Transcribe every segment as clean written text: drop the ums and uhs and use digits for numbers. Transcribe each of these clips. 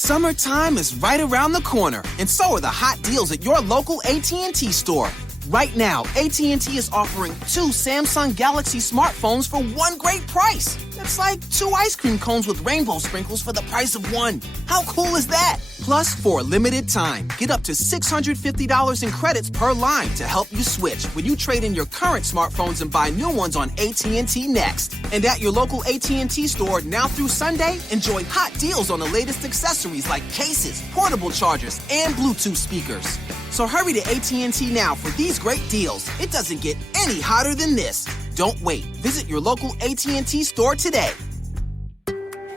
Summertime is right around the corner, and so are the hot deals at your local AT&T store. Right now, AT&T is offering 2 Samsung Galaxy smartphones for one great price. That's like 2 ice cream cones with rainbow sprinkles for the price of 1. How cool is that? Plus, for a limited time, get up to $650 in credits per line to help you switch when you trade in your current smartphones and buy new ones on AT&T Next. And at your local AT&T store now through Sunday, enjoy hot deals on the latest accessories like cases, portable chargers, and Bluetooth speakers. So hurry to AT&T now for these great deals. It doesn't get any hotter than this. Don't wait. Visit your local AT&T store today.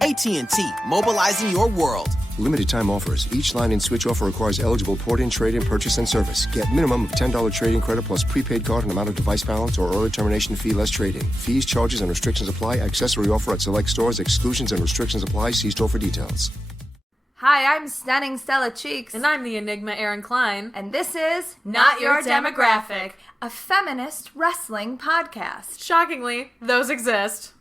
AT&T, mobilizing your world. Limited time offers. Each line and switch offer requires eligible port-in, trade-in, purchase, and service. Get minimum of $10 trade-in credit plus prepaid card and amount of device balance or early termination fee less trade-in. Fees, charges, and restrictions apply. Accessory offer at select stores. Exclusions and restrictions apply. See store for details. Hi, I'm Stunning Stella Cheeks. And I'm the Enigma Erin Klein. And this is Not Your Demographic, a feminist wrestling podcast. Shockingly, those exist.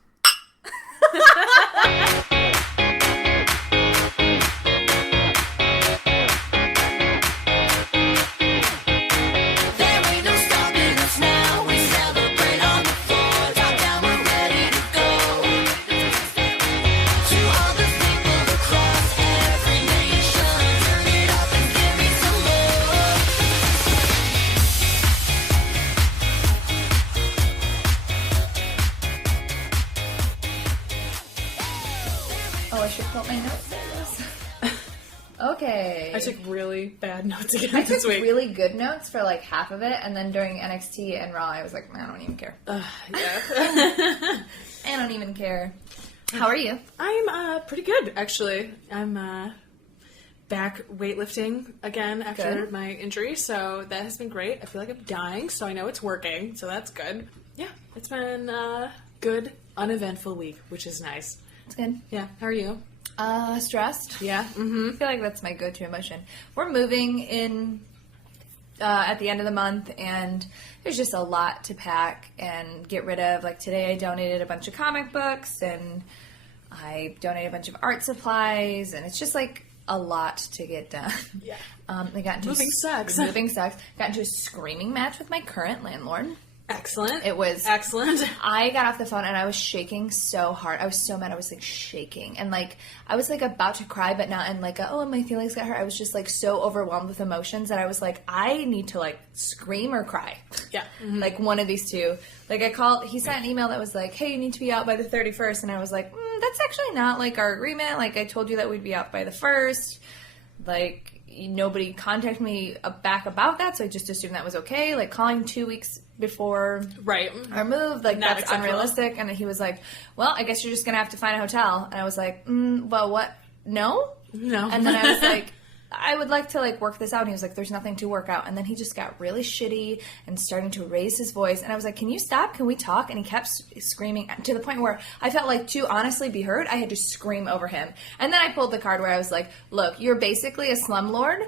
Okay. I took really bad notes again I this took week. really good notes for like half of it, and then during NXT and Raw, I was like, man, I don't even care. Yeah. I don't even care. How are you? I'm pretty good, actually. I'm back weightlifting again after my injury, so that has been great. I feel like I'm dying, so I know it's working, so that's good. Yeah, it's been a good, uneventful week, which is nice. It's good. Yeah, how are you? Stressed. Yeah. Mm-hmm. I feel like that's my go-to emotion. We're moving in at the end of the month, and there's just a lot to pack and get rid of. Like today I donated a bunch of comic books, and I donated a bunch of art supplies, and it's just like a lot to get done. Yeah. I got into Moving sucks. Moving sucks. Got into a screaming match with my current landlord. Excellent. It was excellent. I got off the phone and I was shaking so hard. I was so mad. I was like shaking, and like I was like about to cry, but not in like my feelings got hurt. I was just like so overwhelmed with emotions that I was like, I need to like scream or cry. Yeah. Mm-hmm. Like one of these two. Like I called. He sent an email that was like, hey, you need to be out by the 31st, and I was like, that's actually not like our agreement. Like I told you that we'd be out by the 1st. Like nobody contacted me back about that, so I just assumed that was okay. Like calling 2 weeks before our move, like Not that's acceptable. unrealistic. And he was like, well, I guess you're just gonna have to find a hotel. And I was like, well, what? No. And then I was like, I would like to like work this out. And he was like, there's nothing to work out. And then he just got really shitty and starting to raise his voice, and I was like, can you stop? Can we talk? And he kept screaming to the point where I felt like to honestly be heard, I had to scream over him. And then I pulled the card where I was like, look, you're basically a slumlord.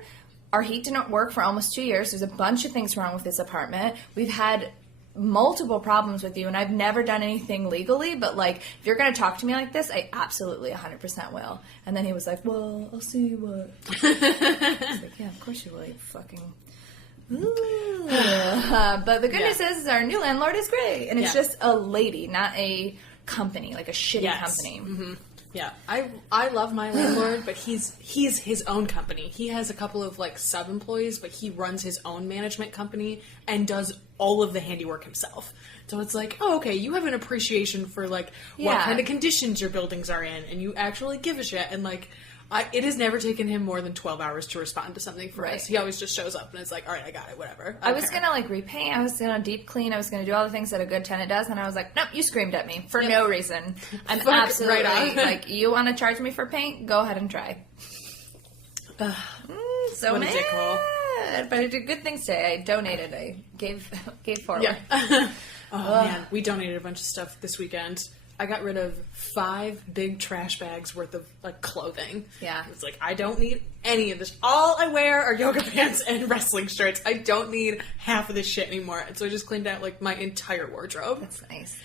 Our heat didn't work for almost 2 years. There's a bunch of things wrong with this apartment. We've had multiple problems with you, and I've never done anything legally, but like if you're going to talk to me like this, I absolutely 100% will. And then he was like, well, I'll see what. I was like, yeah, of course you will, you fucking... But the good news is our new landlord is great, and it's just a lady, not a company, like a shitty company. Mm-hmm. Yeah, I love my landlord, but he's his own company. He has a couple of like sub-employees, but he runs his own management company and does all of the handiwork himself. So it's like, oh, okay, you have an appreciation for like what kind of conditions your buildings are in, and you actually give a shit. And like, it has never taken him more than 12 hours to respond to something for us. He always just shows up and it's like, all right, I got it, whatever. I was going to like repaint. I was going to deep clean. I was going to do all the things that a good tenant does. And I was like, nope, you screamed at me for no reason. I'm absolutely like, you want to charge me for paint? Go ahead and try. So what mad. a dickhole. But I did good things today. I donated. I gave forward. Yeah. Man, we donated a bunch of stuff this weekend. I got rid of 5 big trash bags worth of like clothing. Yeah. It's like, I don't need any of this. All I wear are yoga pants and wrestling shirts. I don't need half of this shit anymore. And so I just cleaned out like my entire wardrobe. That's nice.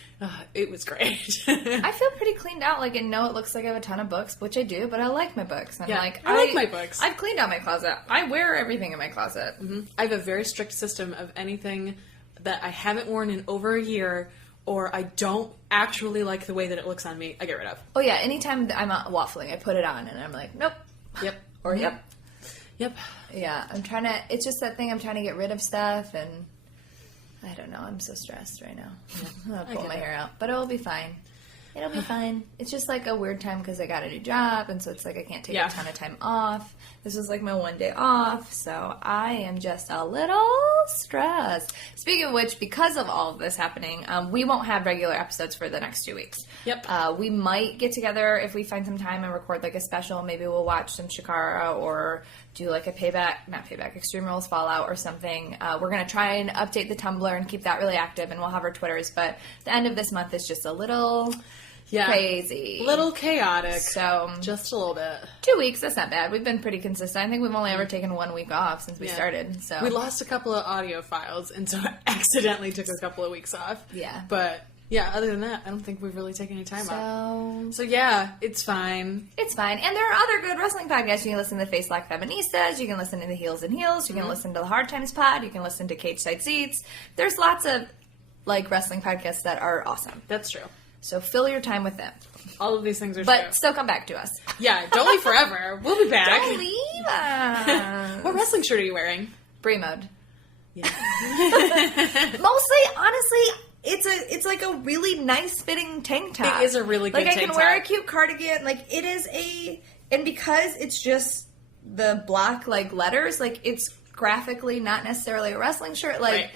It was great. I feel pretty cleaned out. Like, I know it looks like I have a ton of books, which I do, but I like my books. And I like my books. I've cleaned out my closet. I wear everything in my closet. Mm-hmm. I have a very strict system of anything that I haven't worn in over a year, or I don't actually like the way that it looks on me, I get rid of. Oh, yeah. Anytime I'm waffling, I put it on, and I'm like, nope. Yep. Or yep. Yep. Yeah, I'm trying to... It's just that thing. I'm trying to get rid of stuff, and... I don't know. I'm so stressed right now. I'll pull my hair out. But it'll be fine. It'll be fine. It's just like a weird time because I got a new job, and so it's like I can't take a ton of time off. This was like my one day off, so I am just a little stressed. Speaking of which, because of all of this happening, we won't have regular episodes for the next 2 weeks. Yep. We might get together if we find some time and record like a special. Maybe we'll watch some Shikara or do like a Extreme Rules Fallout or something. We're going to try and update the Tumblr and keep that really active, and we'll have our Twitters, but the end of this month is just a little... crazy. Little chaotic. So, just a little bit. 2 weeks, that's not bad. We've been pretty consistent. I think we've only ever taken 1 week off since we started. So we lost a couple of audio files, and so I accidentally took a couple of weeks off. Yeah. But, yeah, other than that, I don't think we've really taken any time off. So, yeah, it's fine. It's fine. And there are other good wrestling podcasts. You can listen to Face Lock Feministas. You can listen to the Heels and Heels. You can listen to the Hard Times Pod. You can listen to Cage Side Seats. There's lots of, like, wrestling podcasts that are awesome. That's true. So fill your time with them. All of these things are but true. Still come back to us. Yeah, don't leave forever. We'll be back. Don't leave us. What wrestling shirt are you wearing? Brie mode. Yeah. Mostly, honestly, it's like a really nice fitting tank top. It is a really good tank top. Like, I can wear a cute cardigan. Like, it is and because it's just the block, like, letters, like, it's graphically not necessarily a wrestling shirt. Like,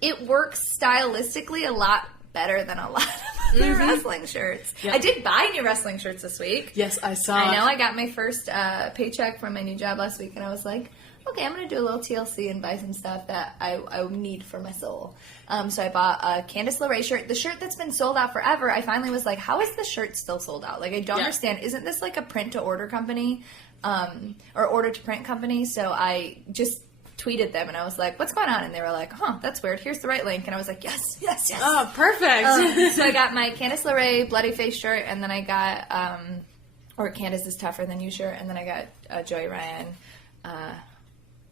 it works stylistically a lot better than a lot of other wrestling shirts. Yep. I did buy new wrestling shirts this week. Yes, I saw. I know. I got my first paycheck from my new job last week, and I was like, okay, I'm going to do a little TLC and buy some stuff that I need for my soul. So I bought a Candice LeRae shirt. The shirt that's been sold out forever, I finally was like, how is the shirt still sold out? Like, I don't understand. Isn't this like a print-to-order company? Or order-to-print company? So I just tweeted them, and I was like, what's going on? And they were like, that's weird. Here's the right link. And I was like, yes. Oh, perfect. So I got my Candice LeRae Bloody Face shirt, and then I got, or Candice is Tougher Than You shirt, and then I got Joey Ryan,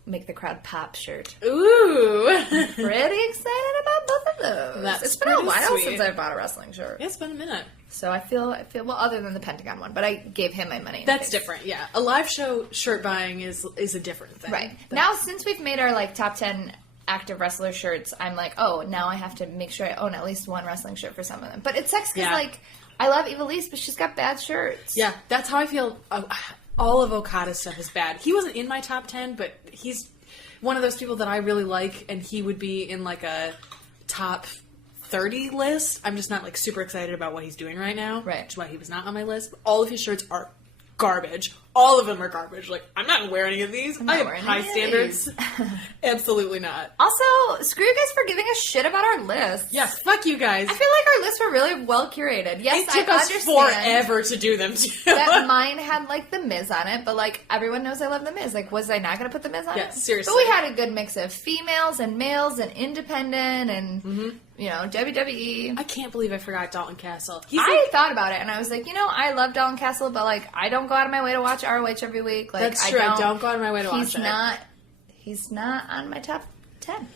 Make the Crowd Pop shirt. Ooh. Pretty excited about both of those. It's been a while since I bought a wrestling shirt. It's been a minute. So I feel well, other than the Pentagon one, but I gave him my money. That's different, yeah. A live show shirt buying is a different thing. Right. Now, since we've made our, like, top 10 active wrestler shirts, I'm like, now I have to make sure I own at least one wrestling shirt for some of them. But it sucks because, like, I love Ivelisse, but she's got bad shirts. Yeah, that's how I feel. All of Okada's stuff is bad. He wasn't in my top 10, but he's one of those people that I really like, and he would be in, like, a top 30 list. I'm just not, like, super excited about what he's doing right now. Right. Which is why he was not on my list. But all of his shirts are garbage. All of them are garbage. Like, I'm not going to wear any of these. I have high standards. Absolutely not. Also, screw you guys for giving a shit about our list. Yes, fuck you guys. I feel like our lists were really well curated. Yes, it took us forever to do them, too. That mine had, like, The Miz on it, but, like, everyone knows I love The Miz. Like, was I not going to put The Miz on it? Yeah, seriously. But we had a good mix of females and males and independent and, you know, WWE. I can't believe I forgot Dalton Castle. I thought about it, and I was like, I love Dalton Castle, but, like, I don't go out of my way to watch ROH every week. Like, that's true. I don't go out of my way to watch it. He's not on my top 10.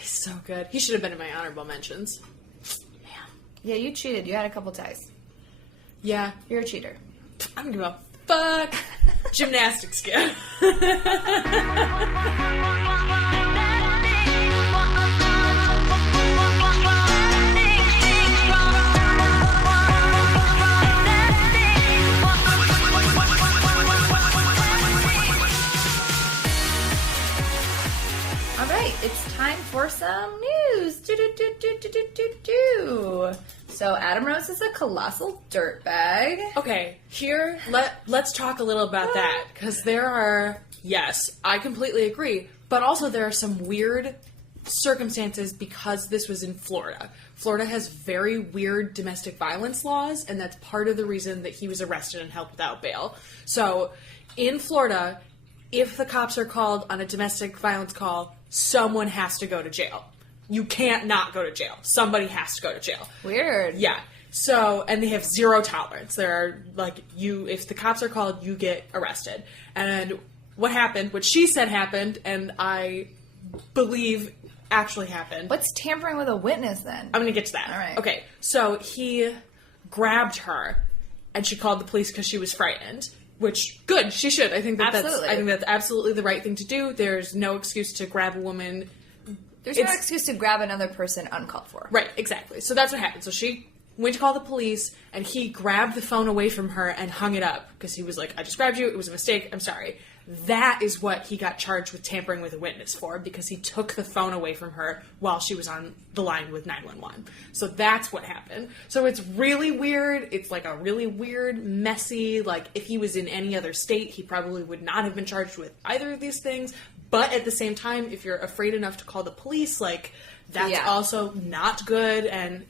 He's so good. He should have been in my honorable mentions. Man. Yeah, you cheated. You had a couple ties. Yeah. You're a cheater. I don't give a fuck. Gymnastics skill. It's time for some news. So Adam Rose is a colossal dirtbag. Okay, here, let's talk a little about that. Because there are, yes, I completely agree. But also there are some weird circumstances because this was in Florida. Florida has very weird domestic violence laws, and that's part of the reason that he was arrested and held without bail. So, in Florida, if the cops are called on a domestic violence call, someone has to go to jail. You can't not go to jail. Somebody has to go to jail. Weird. Yeah. So, and they have zero tolerance. They're like, if the cops are called, you get arrested. And what she said happened, and I believe actually happened. What's tampering with a witness then? I'm going to get to that. All right. Okay. So he grabbed her, and she called the police because she was frightened. Which, good, she should. I think that's absolutely the right thing to do. There's no excuse to grab a woman. There's no excuse to grab another person uncalled for. Right, exactly. So that's what happened. So she went to call the police, and he grabbed the phone away from her and hung it up because he was like, I just grabbed you. It was a mistake. I'm sorry. That is what he got charged with tampering with a witness for, because he took the phone away from her while she was on the line with 911. So that's what happened. So it's really weird. It's like a really weird, messy, like if he was in any other state, he probably would not have been charged with either of these things. But at the same time, if you're afraid enough to call the police, like that's also not good. And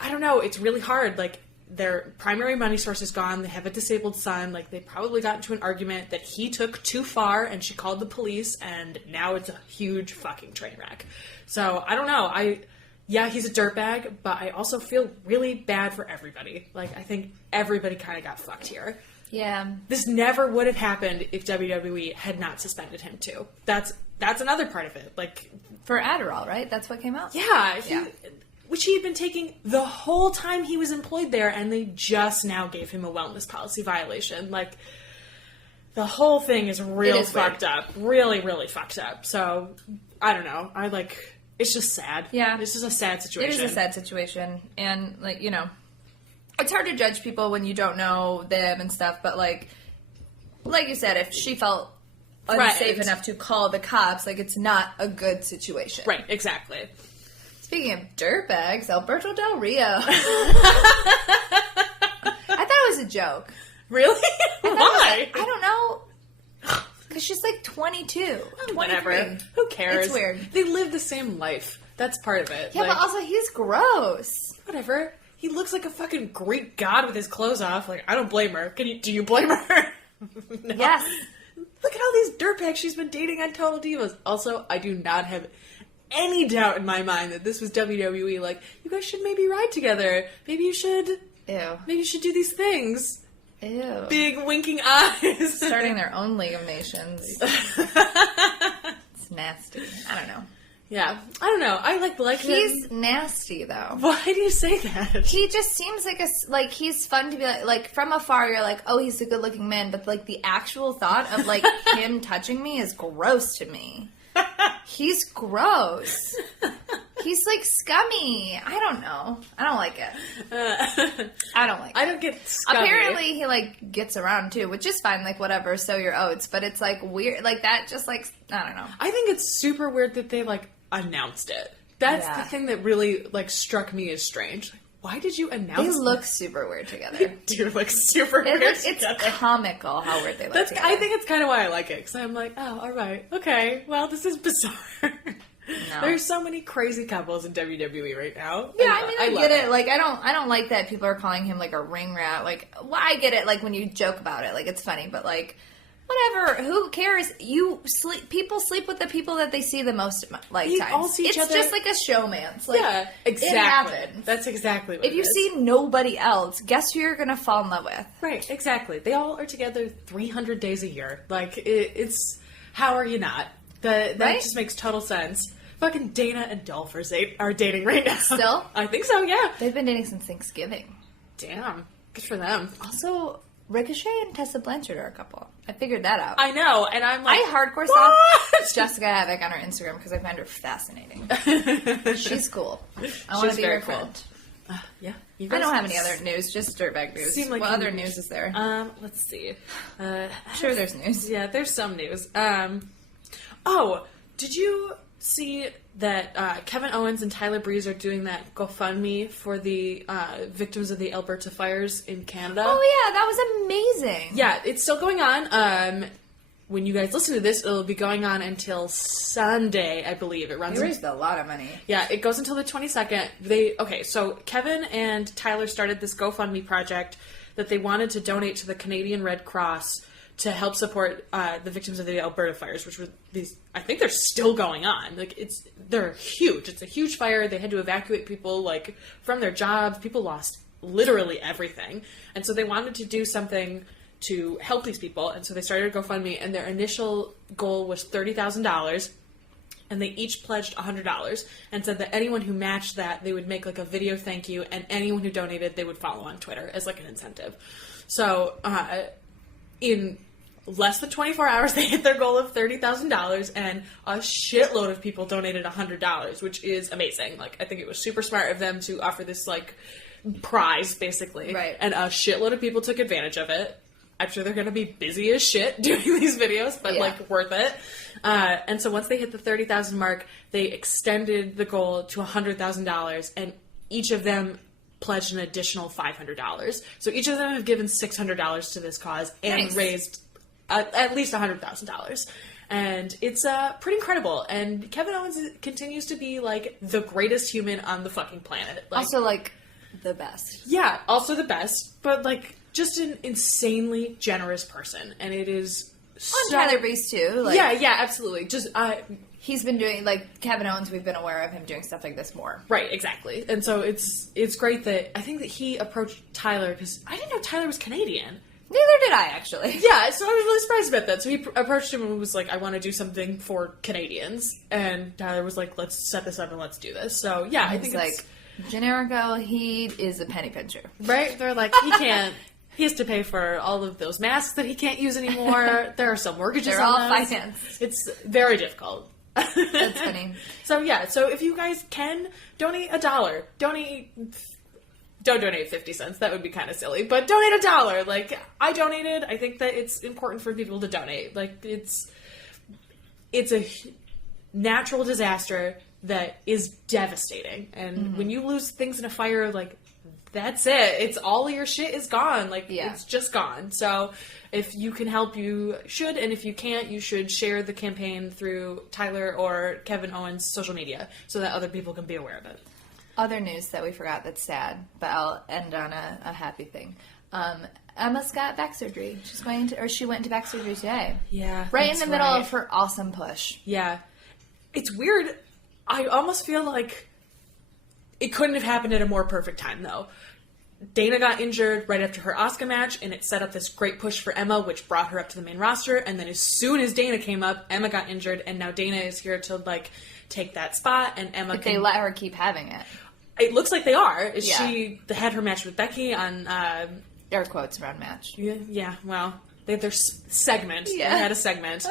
I don't know, it's really hard. Like, their primary money source is gone. They have a disabled son. Like, they probably got into an argument that he took too far, and she called the police, and now it's a huge fucking train wreck. So, I don't know. He's a dirtbag, but I also feel really bad for everybody. Like, I think everybody kind of got fucked here. Yeah. This never would have happened if WWE had not suspended him, too. That's another part of it. Like, for Adderall, right? That's what came out? Yeah. Which he had been taking the whole time he was employed there, and they just now gave him a wellness policy violation. Like, the whole thing is real fucked up. Really, really fucked up. So, I don't know. It's just sad. Yeah. It's just a sad situation. It is a sad situation. And, it's hard to judge people when you don't know them and stuff, but, like you said, if she felt unsafe enough to call the cops, it's not a good situation. Right, exactly. Speaking of dirtbags, Alberto Del Rio. I thought it was a joke. Really? Why? I don't know. Because she's 22. Whatever. Who cares? It's weird. They live the same life. That's part of it. Yeah, but also he's gross. Whatever. He looks like a fucking Greek god with his clothes off. I don't blame her. Do you blame her? No. Yes. Look at all these dirtbags she's been dating on Total Divas. Also, I do not have any doubt in my mind that this was WWE. You guys should maybe ride together. Maybe you should. Ew. Maybe you should do these things. Ew. Big winking eyes. Starting their own League of Nations. It's nasty. I don't know. Yeah. I don't know. I like him. He's nasty, though. Why do you say that? He just seems he's fun to be like from afar, you're like, oh, he's a good-looking man, but, the actual thought of, him touching me is gross to me. He's gross. He's scummy. I don't know. I don't like it. I don't like it. I don't get scummy. Apparently he gets around too, which is fine, whatever, sow your oats, but it's weird, that just I don't know. I think it's super weird that they announced it. That's the thing that really struck me as strange. Why did you announce They look super weird together. They do look super weird It's comical how weird they look together. I think it's kind of why I like it, because I'm like, oh, alright, okay, well, this is bizarre. No. There's so many crazy couples in WWE right now. Yeah, I get it. I don't like that people are calling him a ring rat. I get it. When you joke about it, it's funny. But whatever. Who cares? People sleep with the people that they see the most. You all see each other. It's just like a showman's. Yeah, exactly. It happens. That's exactly what if you see nobody else, guess who you're gonna fall in love with? Right. Exactly. They all are together 300 days a year. It's how are you not? That just makes total sense. Fucking Dana and Dolph are dating right now. Still? I think so, yeah. They've been dating since Thanksgiving. Damn. Good for them. Also, Ricochet and Tessa Blanchard are a couple. I figured that out. I know, and I'm I hardcore stalk Jessica Havoc on her Instagram because I find her fascinating. She's cool. I want to be her friend. Yeah. I don't have any other news, just dirtbag news. What other news is there? Let's see. Sure there's news. Yeah, there's some news. Did you see that Kevin Owens and Tyler Breeze are doing that GoFundMe for the victims of the Alberta fires in Canada? Oh yeah, that was amazing. Yeah, it's still going on. when you guys listen to this, it'll be going on until Sunday, I believe. It runs. They raised a lot of money. Yeah, it goes until the 22nd. So Kevin and Tyler started this GoFundMe project that they wanted to donate to the Canadian Red Cross to help support the victims of the Alberta fires, which were these. I think they're still going on. Like they're huge. It's a huge fire. They had to evacuate people like from their jobs. People lost literally everything, and so they wanted to do something to help these people, and so they started a GoFundMe, and their initial goal was $30,000, and they each pledged $100, and said that anyone who matched that, they would make like a video thank you, and anyone who donated, they would follow on Twitter as like an incentive. So, in less than 24 hours, they hit their goal of $30,000, and a shitload of people donated $100, which is amazing. Like, I think it was super smart of them to offer this, like, prize, basically. Right. And a shitload of people took advantage of it. I'm sure they're going to be busy as shit doing these videos, but, like, worth it. And so once they hit the 30,000 mark, they extended the goal to $100,000, and each of them pledged an additional $500. So each of them have given $600 to this cause and raised at least $100,000. And it's pretty incredible. And Kevin Owens continues to be, like, the greatest human on the fucking planet. Like, also, like, the best. Yeah, also the best. But, like, just an insanely generous person. And it is On Tyler Breeze, too. Like, yeah, absolutely. Just, he's been doing, like, Kevin Owens, we've been aware of him doing stuff like this more. Right, exactly. And so it's great that, I think that he approached Tyler, because I didn't know Tyler was Canadian. Neither did I, actually. Yeah, so I was really surprised about that. So he approached him and was like, I want to do something for Canadians. And Tyler was like, let's set this up and let's do this. So, yeah, I think it's like, Generico, he is a penny pincher. Right? They're like, he has to pay for all of those masks that he can't use anymore. There are some mortgages They're all financed. It's very difficult. That's funny. So, yeah, so if you guys can, donate $1. Don't donate 50 cents. That would be kind of silly. But donate $1. Like, I donated. I think that it's important for people to donate. Like, it's a natural disaster that is devastating. And when you lose things in a fire, like, that's it. It's all your shit is gone. Like, it's just gone. So if you can help, you should. And if you can't, you should share the campaign through Tyler or Kevin Owens' social media so that other people can be aware of it. Other news that we forgot that's sad, but I'll end on a happy thing. Emma's got back surgery. She went into back surgery today. Yeah. Right in the middle of her awesome push. Yeah. It's weird. I almost feel like it couldn't have happened at a more perfect time, though. Dana got injured right after her Asuka match, and it set up this great push for Emma, which brought her up to the main roster. And then as soon as Dana came up, Emma got injured, and now Dana is here to, like, take that spot, and Emma But they let her keep having it. It looks like they are. She had her match with Becky on... air quotes around match. Yeah, well, they had their segment. Yeah. They had a segment.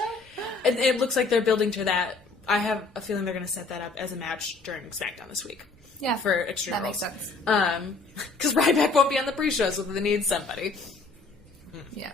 And it looks like they're building to that. I have a feeling they're going to set that up as a match during SmackDown this week. Yeah. For Extreme That Rules. makes sense. Because Ryback won't be on the pre-show, so they need somebody. Yeah.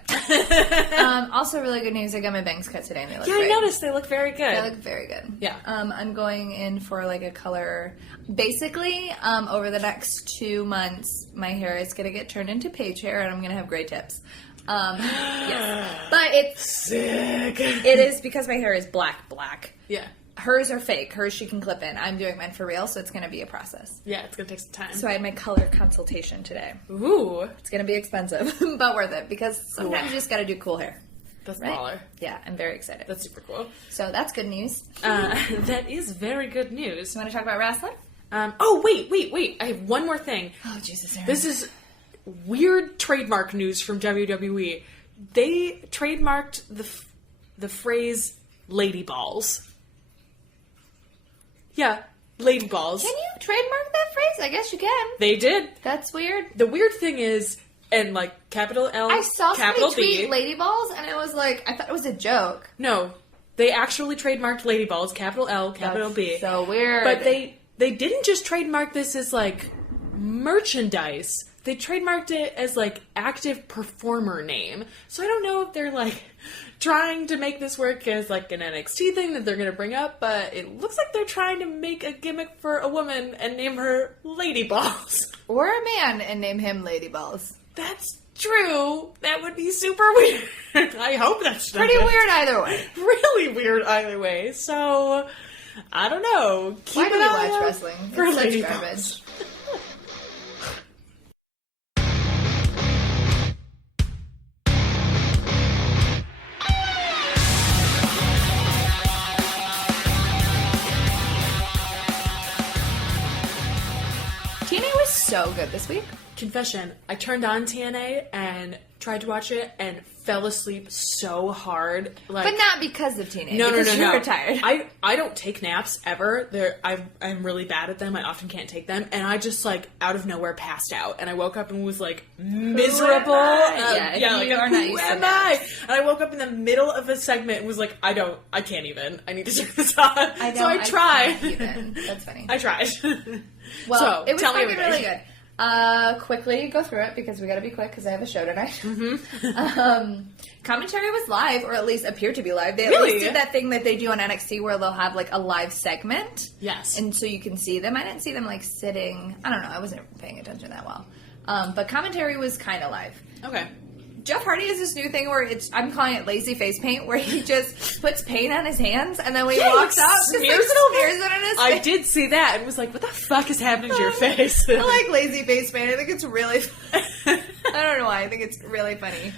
Also, really good news. I got my bangs cut today, and they look great. I noticed. They look very good. They look very good. Yeah. I'm going in for, like, a color. Basically, over the next 2 months, my hair is going to get turned into page hair, and I'm going to have gray tips. Yes. But it's... Sick. It is because my hair is black. Yeah. Hers are fake. Hers she can clip in. I'm doing mine for real, so it's going to be a process. Yeah, it's going to take some time. So I had my color consultation today. Ooh. It's going to be expensive, but worth it, because sometimes you just got to do cool hair. That's right? baller. Yeah, I'm very excited. That's super cool. So that's good news. That is very good news. You want to talk about wrestling? Oh, wait. I have one more thing. Oh, Jesus. Erin. This is weird trademark news from WWE. They trademarked the phrase lady balls. Yeah, lady balls. Can you trademark that phrase? I guess you can. They did. That's weird. The weird thing is, and like capital L, I saw capital somebody B. tweet lady balls, and it was like, I thought it was a joke. No, they actually trademarked lady balls, capital L, capital B. So weird. But they didn't just trademark this as like merchandise. They trademarked it as like active performer name. So I don't know if they're like trying to make this work as like an NXT thing that they're going to bring up, but it looks like they're trying to make a gimmick for a woman and name her Lady Balls. Or a man and name him Lady Balls. That's Drew, that would be super weird. I hope that's pretty weird either way. Really weird either way. So, I don't know. Why do we watch wrestling? It's such garbage. TNA was so good this week. Confession, I turned on TNA and tried to watch it and fell asleep so hard. Like, but not because of TNA. No. You were tired. I don't take naps ever. I'm really bad at them. I often can't take them. And I just, like, out of nowhere passed out. And I woke up and was, like, miserable. You are not used to naps. And I woke up in the middle of a segment and was like, I can't even. I need to turn this on. So I tried. That's funny. I tried. Well, so, it was tell me fucking really good. Quickly go through it because we gotta be quick because I have a show tonight. Mm-hmm. Commentary was live, or at least appeared to be live. They at Really? least did that thing that they do on NXT where they'll have like a live segment. Yes. And so you can see them. I didn't see them like sitting. I don't know. I wasn't paying attention that well. But commentary was kind of live. Okay. Jeff Hardy has this new thing where I'm calling it lazy face paint, where he just puts paint on his hands, and then when he walks out, smears just, it on his face. I did see that and was like, what the fuck is happening to your face? I like lazy face paint. I think it's really I don't know why. I think it's really funny.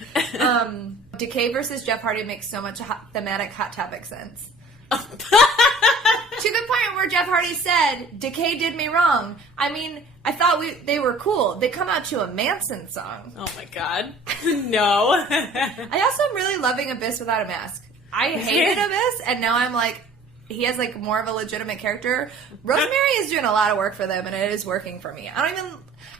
Decay versus Jeff Hardy makes so much thematic Hot Topic sense. To the point where Jeff Hardy said, Decay did me wrong. I mean, I thought they were cool. They come out to a Manson song. Oh my god. No. I also am really loving Abyss without a mask. I hated Abyss, and now I'm like, he has like more of a legitimate character. Rosemary is doing a lot of work for them, and it is working for me. I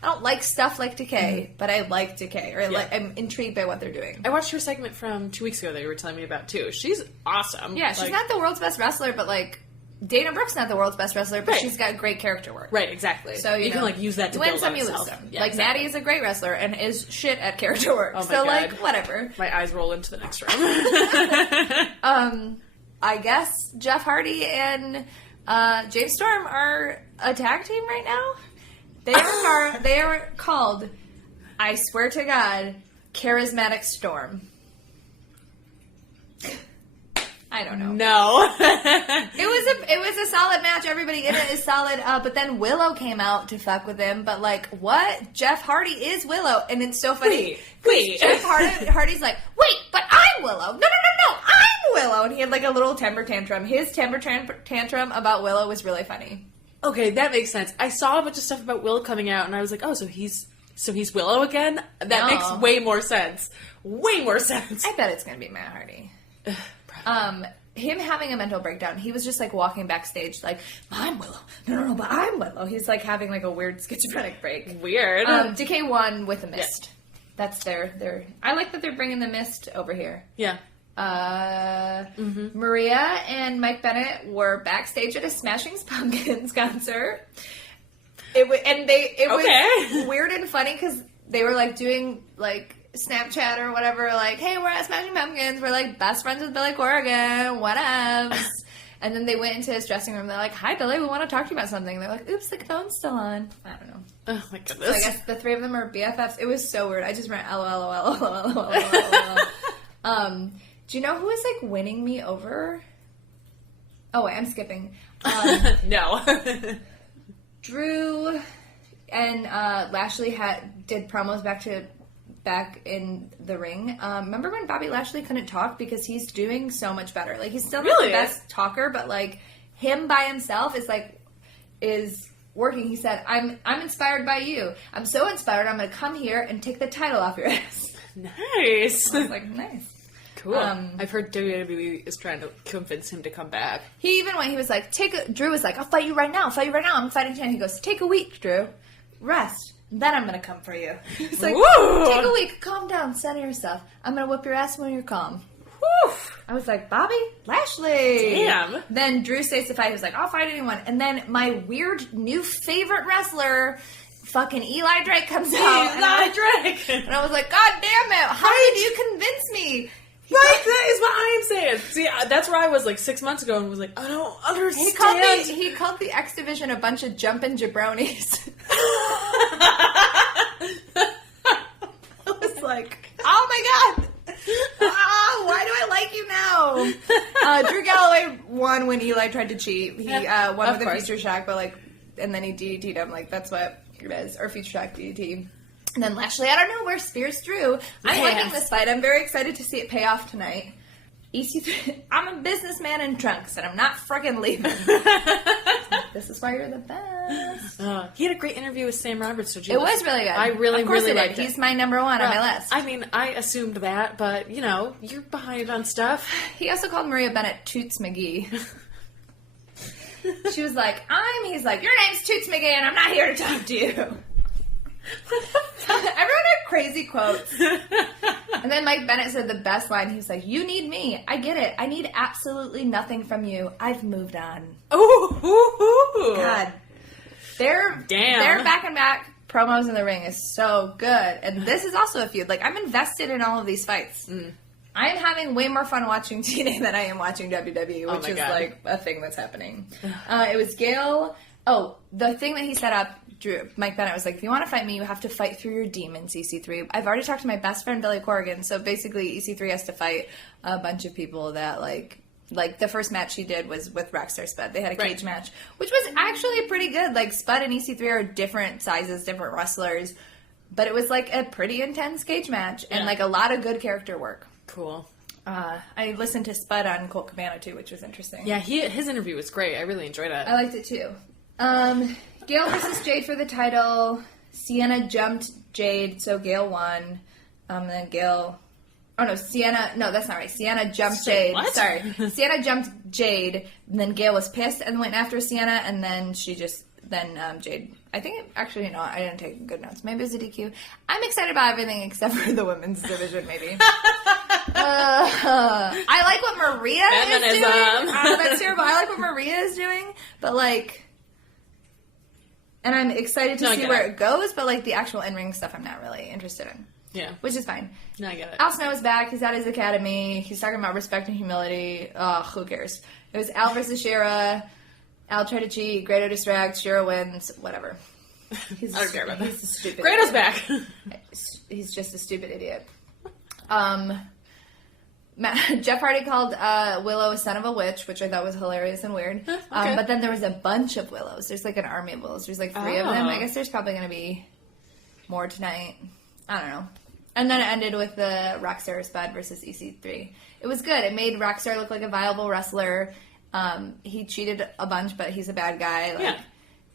don't like stuff like Decay, but I like Decay, or I'm intrigued by what they're doing. I watched her segment from 2 weeks ago that you were telling me about too. She's awesome. Yeah, she's not the world's best wrestler, but like Dana Brooke's not the world's best wrestler, but she's got great character work. Right, exactly. So you can like use that to win build some, on you lose itself. some. Yeah, like exactly. Maddie is a great wrestler and is shit at character work. Oh my so God. like whatever. My eyes roll into the next room. I guess Jeff Hardy and James Storm are a tag team right now. They are called, I swear to God, Charismatic Storm. I don't know. No. It was a solid match. Everybody in it is solid. But then Willow came out to fuck with him. But like, what? Jeff Hardy is Willow, and it's so funny. Wait. Jeff Hardy's like, wait, but I'm Willow. No, I'm Willow. And he had like a little temper tantrum. His temper tantrum about Willow was really funny. Okay, that makes sense. I saw a bunch of stuff about Willow coming out, and I was like, oh, so he's Willow again? That makes way more sense. Way more sense. I bet it's gonna be Matt Hardy. Him having a mental breakdown, he was just like walking backstage like, I'm Willow. No, but I'm Willow. He's like having like a weird schizophrenic break. Weird. Decay won with a mist. Yeah. That's their I like that they're bringing the mist over here. Yeah. Maria and Mike Bennett were backstage at a Smashing Pumpkins concert. It was weird and funny because they were like doing like Snapchat or whatever, like, hey, we're at Smashing Pumpkins, we're like best friends with Billy Corrigan, whatevs. And then they went into his dressing room, they're like, hi Billy, we want to talk to you about something. They're like, oops, the phone's still on. I don't know. Oh my goodness. So I guess the three of them are BFFs. It was so weird. I just ran LOL. Do you know who is like winning me over? Oh wait, I'm skipping. No. Drew and Lashley did promos back in the ring. Remember when Bobby Lashley couldn't talk because he's doing so much better? Like he's still not the best talker, but like him by himself is working. He said, "I'm inspired by you. I'm so inspired. I'm going to come here and take the title off your ass." Nice. I was like, nice. Cool. I've heard WWE is trying to convince him to come back. He even went. He was like, Drew was like, I'll fight you right now. I'm fighting tonight. He goes, take a week, Drew. Rest. Then I'm going to come for you. He's like, woo! Take a week. Calm down. Center yourself. I'm going to whip your ass when you're calm. Whew. I was like, Bobby Lashley. Damn. Then Drew stays to fight. He was like, I'll fight anyone. And then my weird new favorite wrestler, fucking Eli Drake, comes out. Eli Drake. And I was like, God damn it. How did you convince me? Right, that is what I'm saying. See, that's where I was like 6 months ago and was like, I don't understand. He called the X Division a bunch of jumpin' jabronis. I was like, my god! Why do I like you now? Drew Galloway won when Eli tried to cheat. He won with a Future Shock, but and then he DDT'd him. That's what it is. Or Future Shock DDT. And then Lashley, I don't know where Spears Drew. I'm liking this fight. I'm very excited to see it pay off tonight. EC3, I'm a businessman in trunks, and I'm not friggin' leaving. This is why you're the best. He had a great interview with Sam Roberts. So it was really good. I really liked it. He's my number one on my list. I mean, I assumed that, but, you're behind on stuff. He also called Maria Bennett Toots McGee. She was like, he's like, your name's Toots McGee, and I'm not here to talk to you. Everyone had crazy quotes. And then Mike Bennett said the best line. He was like, you need me. I get it. I need absolutely nothing from you. I've moved on. Ooh. God. Their back and back promos in the ring is so good. And this is also a feud. I'm invested in all of these fights. I am having way more fun watching TNA than I am watching WWE, which is a thing that's happening. It was Gail. Oh, the thing that he set up, Mike Bennett was like, if you want to fight me, you have to fight through your demons, EC3. I've already talked to my best friend, Billy Corrigan, so basically EC3 has to fight a bunch of people that, like the first match he did was with Rockstar Spud. They had a cage match, which was actually pretty good. Spud and EC3 are different sizes, different wrestlers, but it was, a pretty intense cage match and, a lot of good character work. Cool. I listened to Spud on Colt Cabana, too, which was interesting. Yeah, his interview was great. I really enjoyed it. I liked it, too. Gail versus Jade for the title. Sienna jumped Jade, so Gail won. Then Gail... Oh, no, Sienna... No, that's not right. Sienna jumped Jade. What? Sorry. Sienna jumped Jade, and then Gail was pissed and went after Sienna, and then she just... Then Jade... I think... Actually, no, I didn't take good notes. Maybe it was a DQ. I'm excited about everything except for the women's division, maybe. I like what Maria is doing. That's terrible. I like what Maria is doing, but, and I'm excited to see where it goes, but, the actual in-ring stuff I'm not really interested in. Yeah. Which is fine. No, I get it. Al Snow is back. He's at his academy. He's talking about respect and humility. Who cares? It was Al versus Shera. Al tried to cheat. Grado distracts. Shera wins. Whatever. I don't care about that. He's a stupid Grado's idiot. back. He's just a stupid idiot. Jeff Hardy called Willow a son of a witch, which I thought was hilarious and weird. Okay. But then there was a bunch of Willows. There's an army of Willows. There's 3 of them. I guess there's probably going to be more tonight. I don't know. And then it ended with the Rockstar Spud versus EC3. It was good. It made Rockstar look like a viable wrestler. He cheated a bunch, but he's a bad guy.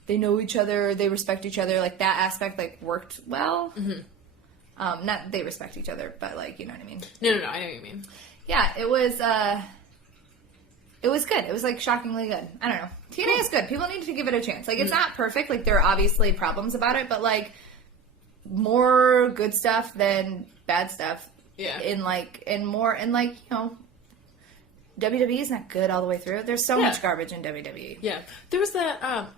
They know each other. They respect each other. That aspect worked well. Mm-hmm. Not they respect each other, but you know what I mean. No, I know what you mean. Yeah, it was good. It was shockingly good. I don't know. TNA is good. People need to give it a chance. It's not perfect. There are obviously problems about it, but more good stuff than bad stuff. Yeah. WWE is not good all the way through. There's so much garbage in WWE. Yeah. There was that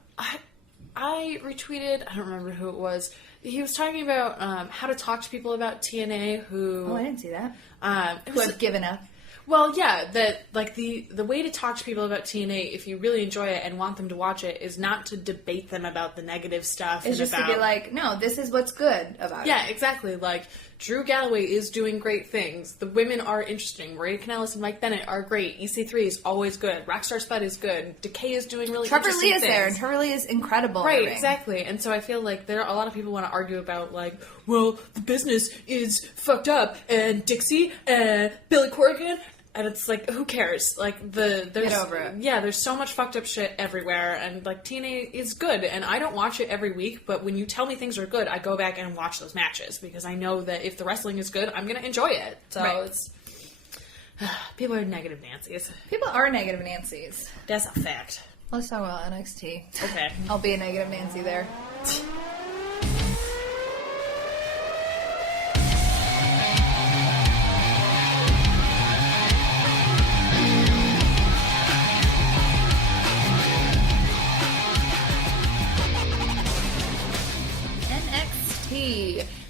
I retweeted, I don't remember who it was. He was talking about how to talk to people about TNA who... Oh, I didn't see that. Who have given up. Well, yeah, that the way to talk to people about TNA, if you really enjoy it and want them to watch it, is not to debate them about the negative stuff. It's just to be no, this is what's good about it. Yeah, exactly. Drew Galloway is doing great things. The women are interesting. Maria Kanellis and Mike Bennett are great. EC3 is always good. Rockstar Spud is good. Decay is doing really interesting things. Trevor Lee is there, and Trevor Lee is incredible. Right, exactly. And so I feel there are a lot of people want to argue about, well, the business is fucked up, and Dixie, and Billy Corrigan, and it's who cares? There's get over it. Yeah, there's so much fucked up shit everywhere, and TNA is good, and I don't watch it every week, but when you tell me things are good, I go back and watch those matches, because I know that if the wrestling is good, I'm gonna enjoy it. So it's... People are negative Nancy's. People are negative Nancy's. That's a fact. Let's talk about NXT. Okay. I'll be a negative Nancy there.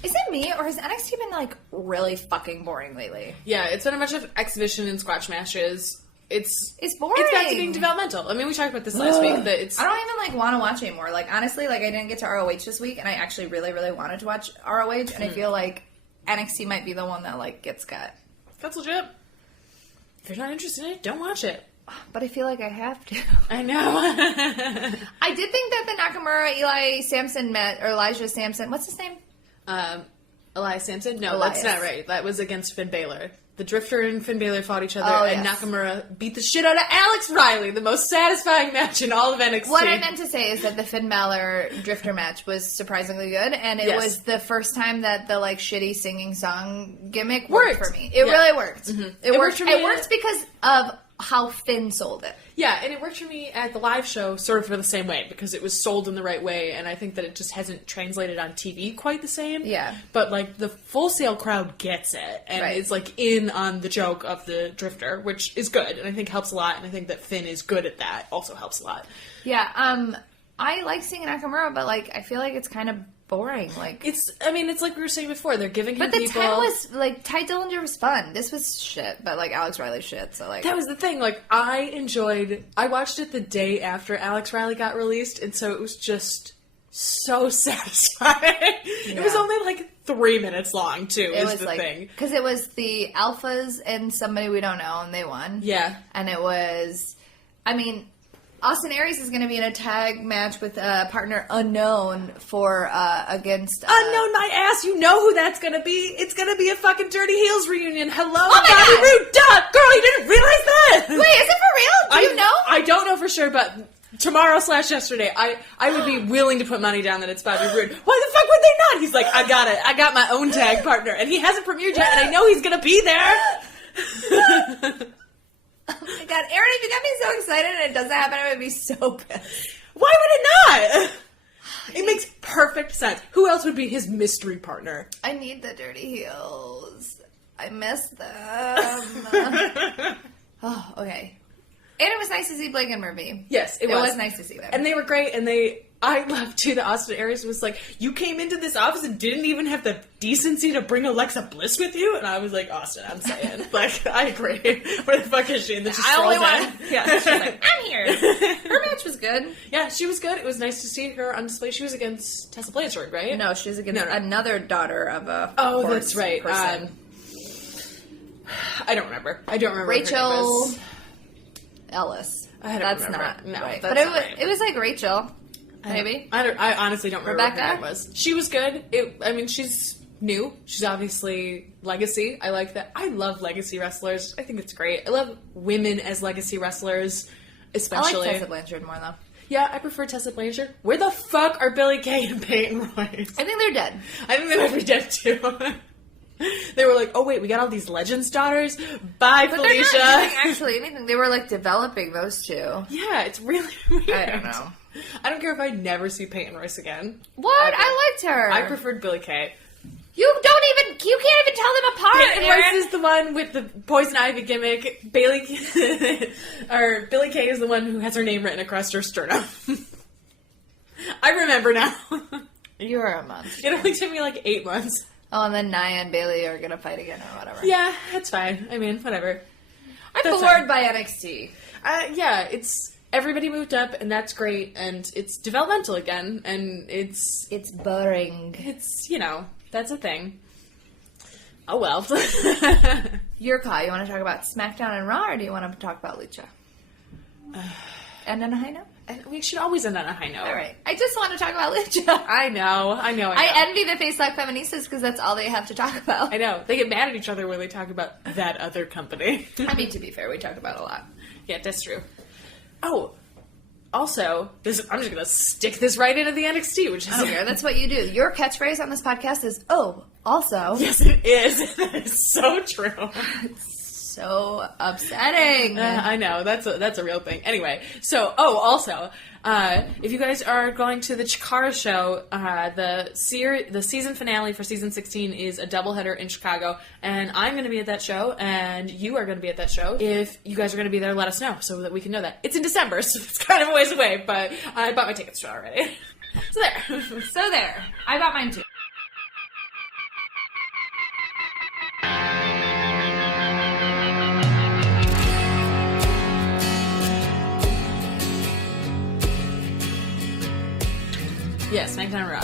Is it me, or has NXT been, really fucking boring lately? Yeah, it's been a bunch of exhibition and squash matches. It's boring. It's back to being developmental. I mean, we talked about this last week. That it's... I don't even, want to watch anymore. Honestly, I didn't get to ROH this week, and I actually really, really wanted to watch ROH, and I feel NXT might be the one that, like, gets cut. That's legit. If you're not interested in it, don't watch it. But I feel like I have to. I know. I did think that the Nakamura Elijah Sampson, what's his name? Elias Sampson? No, Elias. that's not right. That was against Finn Balor. The Drifter and Finn Balor fought each other, and Nakamura beat the shit out of Alex Riley, the most satisfying match in all of NXT. What I meant to say is that the Finn Balor Drifter match was surprisingly good, and it was the first time that the, like, shitty singing song gimmick worked for me. It really worked. Mm-hmm. It worked for me. It worked because of how Finn sold it. Yeah, and it worked for me at the live show sort of for the same way, because it was sold in the right way, and I think that it just hasn't translated on TV quite the same. Yeah. But, like, the Full Sail crowd gets it, and it's, like, in on the joke of the Drifter, which is good, and I think helps a lot, and I think that Finn is good at that, also helps a lot. Yeah, I like seeing Nakamura, but, like, I feel like it's kind of boring. Like, it's like we were saying before, they're giving him people... But the 10 was, like, Ty Dillinger was fun. This was shit, but, like, Alex Riley's shit, so, like... That was the thing, like, I watched it the day after Alex Riley got released, and so it was just so satisfying. Yeah. It was only, like, 3 minutes long, too, is the thing. Because it was the Alphas and somebody we don't know, and they won. Yeah. And it was... I mean... Austin Aries is going to be in a tag match with a partner unknown for against unknown my ass. You know who that's going to be? It's going to be a fucking Dirty Heels reunion. Hello, oh Bobby Roode. Duh, girl, you didn't realize that. Wait, is it for real? Do you know? I don't know for sure, but tomorrow/yesterday, I would be willing to put money down that it's Bobby Roode. Why the fuck would they not? He's like, I got it. I got my own tag partner, and he hasn't premiered yet, and I know he's going to be there. Oh my god, Erin, if you got me so excited and it doesn't happen, I would be so pissed. Why would it not? It makes perfect sense. Who else would be his mystery partner? I need the Dirty Heels. I miss them. Oh, okay. And it was nice to see Blake and Murphy. Yes, it was. It was nice to see them. And they were great, and I love, too, that Austin Aries was like, you came into this office and didn't even have the decency to bring Alexa Bliss with you? And I was like, Austin, I'm saying. Like, I agree. Where the fuck is she? And then I only want... Yeah, she's like, I'm here. Her match was good. Yeah, she was good. It was nice to see her on display. She was against Tessa Blanchard, right? No, she was against another daughter of a that's right. I don't remember. Rachel Ellis. That's remember. Not. No, right. that's but not right. It was like Rachel. Maybe. I honestly don't remember Rebecca? what her name was. She was good. She's new. She's obviously legacy. I like that. I love legacy wrestlers. I think it's great. I love women as legacy wrestlers, especially. I like Tessa Blanchard more, though. Yeah, I prefer Tessa Blanchard. Where the fuck are Billie Kay and Peyton Royce? I think they're dead. I think they might be dead, too. They were like, oh wait, we got all these Legends daughters? Bye, but Felicia. They're not doing actually anything. They were like developing those two. Yeah, it's really weird. I don't know. I don't care if I never see Peyton Royce again. What? I liked her. I preferred Billie Kay. You can't even tell them apart. Peyton Royce is the one with the poison ivy gimmick. Billie Kay is the one who has her name written across her sternum. I remember now. You're a monster. It only took me like 8 months. Oh, and then Nia and Bailey are gonna fight again or whatever. Yeah, it's fine. I mean, whatever. I'm bored by NXT. Yeah, it's everybody moved up, and that's great, and it's developmental again, and it's boring. It's that's a thing. Oh well. Your call. You want to talk about SmackDown and Raw, or do you want to talk about Lucha? And on a high note? We should always end on a high note. All right. I just want to talk about Lucha. I know. I envy the Face Lock Feministas because that's all they have to talk about. I know. They get mad at each other when they talk about that other company. I mean, to be fair, we talk about it a lot. Yeah, that's true. Oh, also, I'm just going to stick this right into the NXT, which is... I don't care. That's what you do. Your catchphrase on this podcast is, oh, also... Yes, it is. That is so true. So upsetting. I know. That's a real thing. Anyway, so, also, if you guys are going to the Chikara show, the season finale for season 16 is a doubleheader in Chicago, and I'm going to be at that show, and you are going to be at that show. If you guys are going to be there, let us know so that we can know that. It's in December, so it's kind of a ways away, but I bought my tickets already. So there. I bought mine too. Yeah, SmackDown and Raw.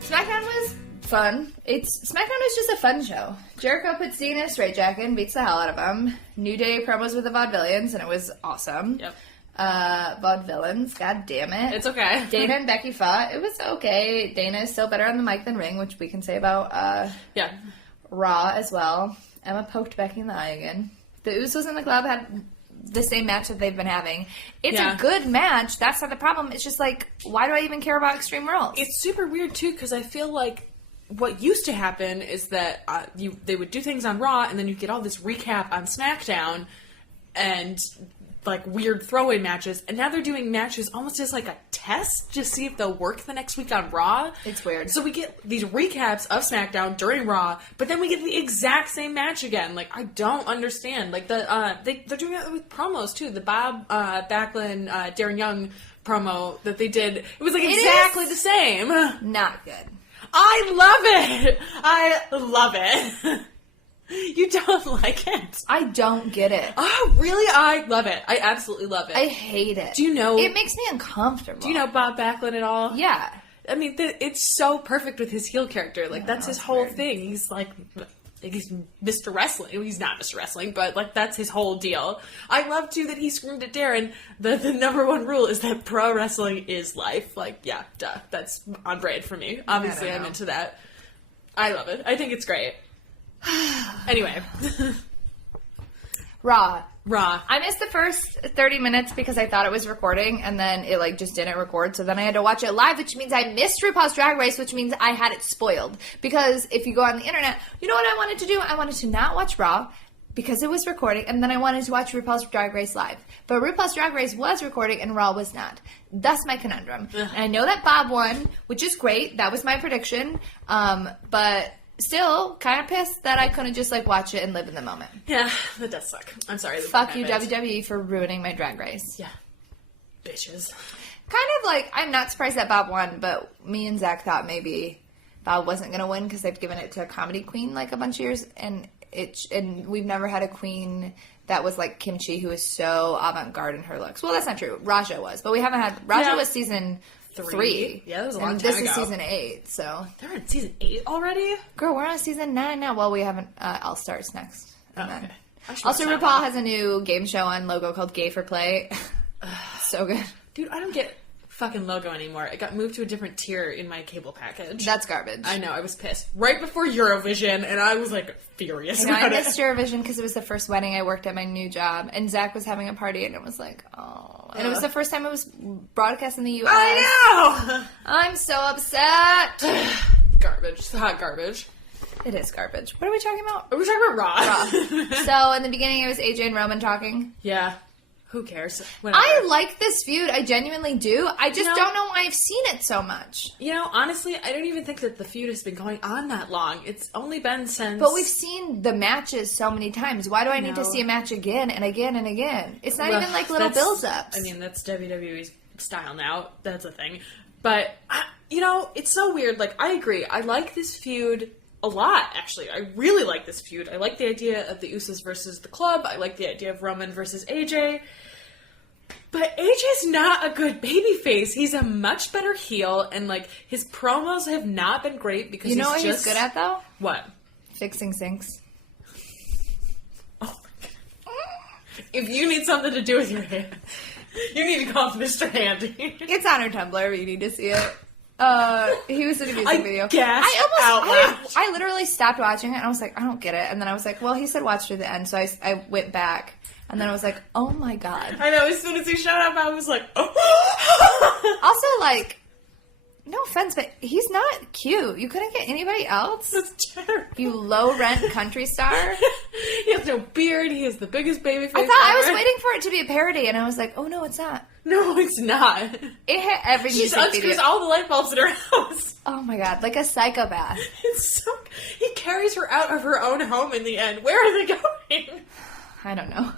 SmackDown was fun. SmackDown is just a fun show. Jericho puts Dean in a straitjacket and beats the hell out of him. New Day promos with the Vaudevillains, and it was awesome. Yep. Vaudevillains, god damn it. It's okay. Dana and Becky fought. It was okay. Dana is still better on the mic than ring, which we can say about Raw as well. Emma poked Becky in the eye again. The Usos and the Club had the same match that they've been having. It's a good match. That's not the problem. It's just like, why do I even care about Extreme Rules? It's super weird, too, because I feel like what used to happen is that they would do things on Raw, and then you'd get all this recap on SmackDown, and like weird throwaway matches, and now they're doing matches almost as like a test to see if they'll work the next week on Raw. It's weird. So we get these recaps of SmackDown during Raw, but then we get the exact same match again. Like, I don't understand. Like, they're doing it with promos too. The Bob Backlund, Darren Young promo that they did, it was like exactly the same. Not good. I love it. I love it. You don't like it? I don't get it. Oh, really? I love it. I absolutely love it. I hate it. Do you know... It makes me uncomfortable. Do you know Bob Backlund at all? Yeah. I mean, it's so perfect with his heel character. Like, that's his whole thing. He's like... He's Mr. Wrestling. He's not Mr. Wrestling, but, like, that's his whole deal. I love, too, that he screamed at Darren, the number one rule is that pro wrestling is life. Like, yeah, duh. That's on brand for me. Obviously, I'm into that. I love it. I think it's great. Anyway. Raw. I missed the first 30 minutes because I thought it was recording, and then it, like, just didn't record, so then I had to watch it live, which means I missed RuPaul's Drag Race, which means I had it spoiled. Because if you go on the internet, you know what I wanted to do? I wanted to not watch Raw, because it was recording, and then I wanted to watch RuPaul's Drag Race live. But RuPaul's Drag Race was recording, and Raw was not. Thus my conundrum. And I know that Bob won, which is great. That was my prediction. But... still, kind of pissed that I couldn't just, like, watch it and live in the moment. Yeah, that does suck. I'm sorry. Fuck you, WWE, for ruining my Drag Race. Yeah. Bitches. Kind of, like, I'm not surprised that Bob won, but me and Zach thought maybe Bob wasn't going to win because they've given it to a comedy queen, like, a bunch of years, and we've never had a queen that was, like, Kimchi, who is so avant-garde in her looks. Well, that's not true. Raja was, but we haven't had... Raja was season... 3. Yeah, that was a long and time this ago. is season 8, so... They're in season 8 already? Girl, we're on season 9 now. Well, we haven't... All Stars next. Okay. Also, RuPaul has a new game show on Logo called Gay for Play. So good. Dude, I don't get fucking Logo anymore. It got moved to a different tier in my cable package. That's garbage. I know, I was pissed. Right before Eurovision, and I was, like, furious about I it. missed Eurovision because it was the first wedding I worked at my new job, and Zach was having a party, and it was like, oh... And it was the first time it was broadcast in the U.S. I know! I'm so upset! Garbage. It's hot garbage. It is garbage. What are we talking about? Are we talking about Raw? So, in the beginning, it was AJ and Roman talking. Yeah. Who cares? Whatever. I like this feud. I genuinely do. I just don't know why I've seen it so much. You know, honestly, I don't even think that the feud has been going on that long. It's only been since... But we've seen the matches so many times. Why do I need to see a match again and again and again? It's not even like little build-ups. I mean, that's WWE's style now. That's a thing. But, you know, it's so weird. Like, I agree. I like this feud a lot, actually. I really like this feud. I like the idea of the Usos versus the Club. I like the idea of Roman versus AJ. But AJ's not a good babyface. He's a much better heel, and, like, his promos have not been great because you know what he's good at, though? What? Fixing sinks. Oh, my God. If you need something to do with your hand, you need to call Mr. Handy. It's on her Tumblr. You need to see it. He was in a music video. I literally stopped watching it, and I was like, I don't get it. And then I was like, well, he said watch through the end, so I went back. And then I was like, oh my God. I know, as soon as he showed up, I was like, oh. Also, like, no offense, but he's not cute. You couldn't get anybody else? That's terrible. You low-rent country star? He has no beard. He has the biggest baby face I thought I was waiting for it to be a parody, and I was like, oh no, it's not. No, it's not. It hit every music video. She unscrews all the light bulbs in her house. Oh my God, like a psychopath. It's so... He carries her out of her own home in the end. Where are they going? I don't know.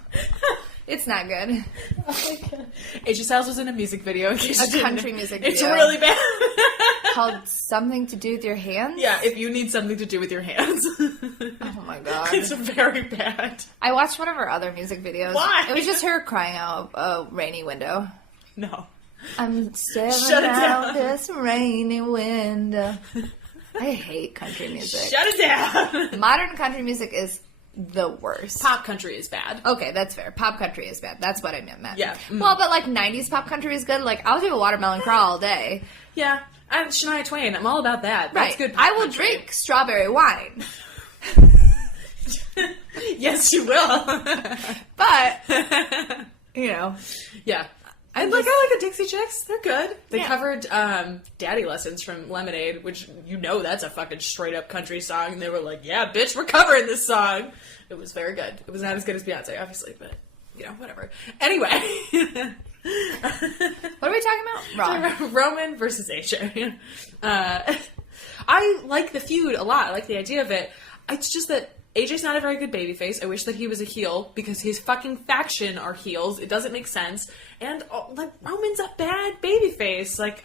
It's not good. Oh my God. AJ Styles was in a music video. In case a country music video. It's really bad. Called Something to Do with Your Hands? Yeah, if you need something to do with your hands. Oh my God. It's very bad. I watched one of her other music videos. Why? It was just her crying out a rainy window. No. I'm staring out this rainy window. I hate country music. Shut it down. Modern country music is the worst. Pop country is bad. Okay, that's fair. Pop country is bad. That's what I meant. Yeah. Well, but like 90s pop country is good. Like, I'll do a Watermelon Crawl all day. Yeah. I'm Shania Twain. I'm all about that. That's Right. good pop I will country. drink strawberry wine. Yes, you will. But, you know. Yeah. I like the Dixie Chicks. They're good. They Yeah. covered Daddy Lessons from Lemonade, which that's a fucking straight up country song. And they were like, yeah, bitch, we're covering this song. It was very good. It was not as good as Beyonce, obviously, but, whatever. Anyway. What are we talking about? Raw. Roman versus AJ. I like the feud a lot. I like the idea of it. It's just that AJ's not a very good babyface. I wish that he was a heel because his fucking faction are heels. It doesn't make sense. And Roman's a bad babyface. Like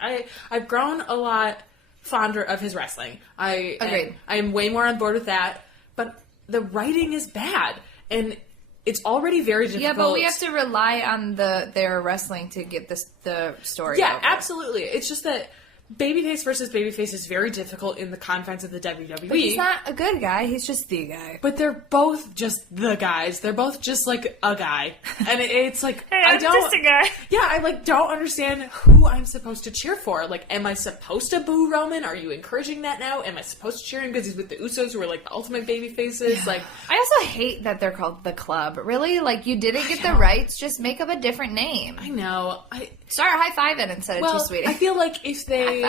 I've grown a lot fonder of his wrestling. Agreed. I am way more on board with that. But the writing is bad, and it's already very difficult. Yeah, but we have to rely on their wrestling to get the story. Yeah, over. absolutely. It's just that babyface versus babyface is very difficult in the confines of the WWE. But he's not a good guy. He's just the guy. But they're both just the guys. They're both just like a guy, and it's like Hey, I I'm don't. just a guy. Yeah, I don't understand who I'm supposed to cheer for. Like, am I supposed to boo Roman? Are you encouraging that now? Am I supposed to cheer him because he's with the Usos, who are like the ultimate baby faces? Yeah. Like, I also hate that they're called the Club. Really, like you didn't get the rights. Just make up a different name. I know. Start high-fiving instead of T-Sweetie. I feel like if they're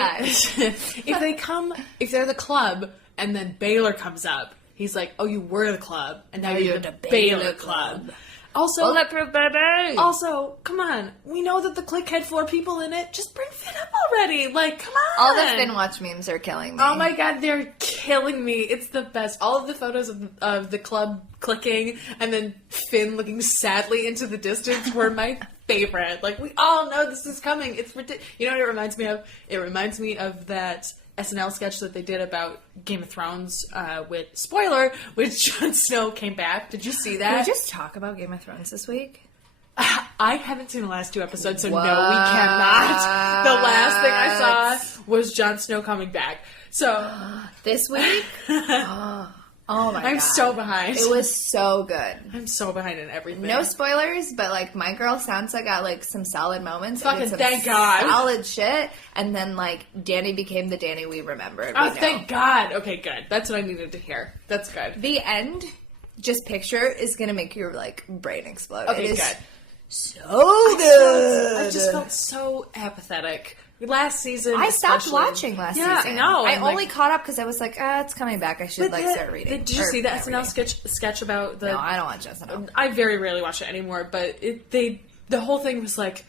the Club and then Baylor comes up, he's like, oh, you were the Club and now you're the Baylor Club. Also, Bulletproof baby. Also, come on. We know that the Clique had 4 people in it. Just bring Finn up already. Like, come on. All the Finn Watch memes are killing me. Oh my god, they're killing me. It's the best. All of the photos of the club clicking and then Finn looking sadly into the distance were my favorite. Like, we all know this is coming. It's ridiculous. You know what it reminds me of? It reminds me of that SNL sketch that they did about Game of Thrones with, spoiler, when Jon Snow came back. Did you see that? Can we just talk about Game of Thrones this week? I haven't seen the last 2 episodes, so no, we cannot. The last thing I saw was Jon Snow coming back. So this week? Oh my god. I'm so behind. It was so good. I'm so behind in everything. No spoilers, but like my girl Sansa got like some solid moments. Fucking some thank God. Solid shit. And then like Danny became the Danny we remember. Oh, thank God. Okay, good. That's what I needed to hear. That's good. The end, just picture, is gonna make your like brain explode. Okay, it is good. So good. I just felt so apathetic. Last season, I stopped especially. watching last season. Yeah, I know. I only caught up because I was like, it's coming back. I should start reading. Did you see the SNL sketch about the? No, I don't watch SNL. I very rarely watch it anymore. But the whole thing was like,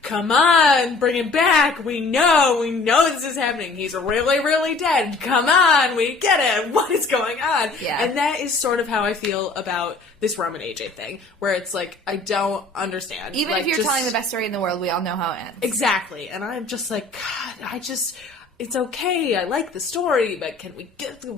come on, bring him back. We know this is happening. He's really, really dead. Come on, we get it. What is going on? Yeah. And that is sort of how I feel about this Roman AJ thing, where it's like, I don't understand. Even like, if you're telling the best story in the world, we all know how it ends. Exactly. And I'm just like, God, it's okay. I like the story, but can we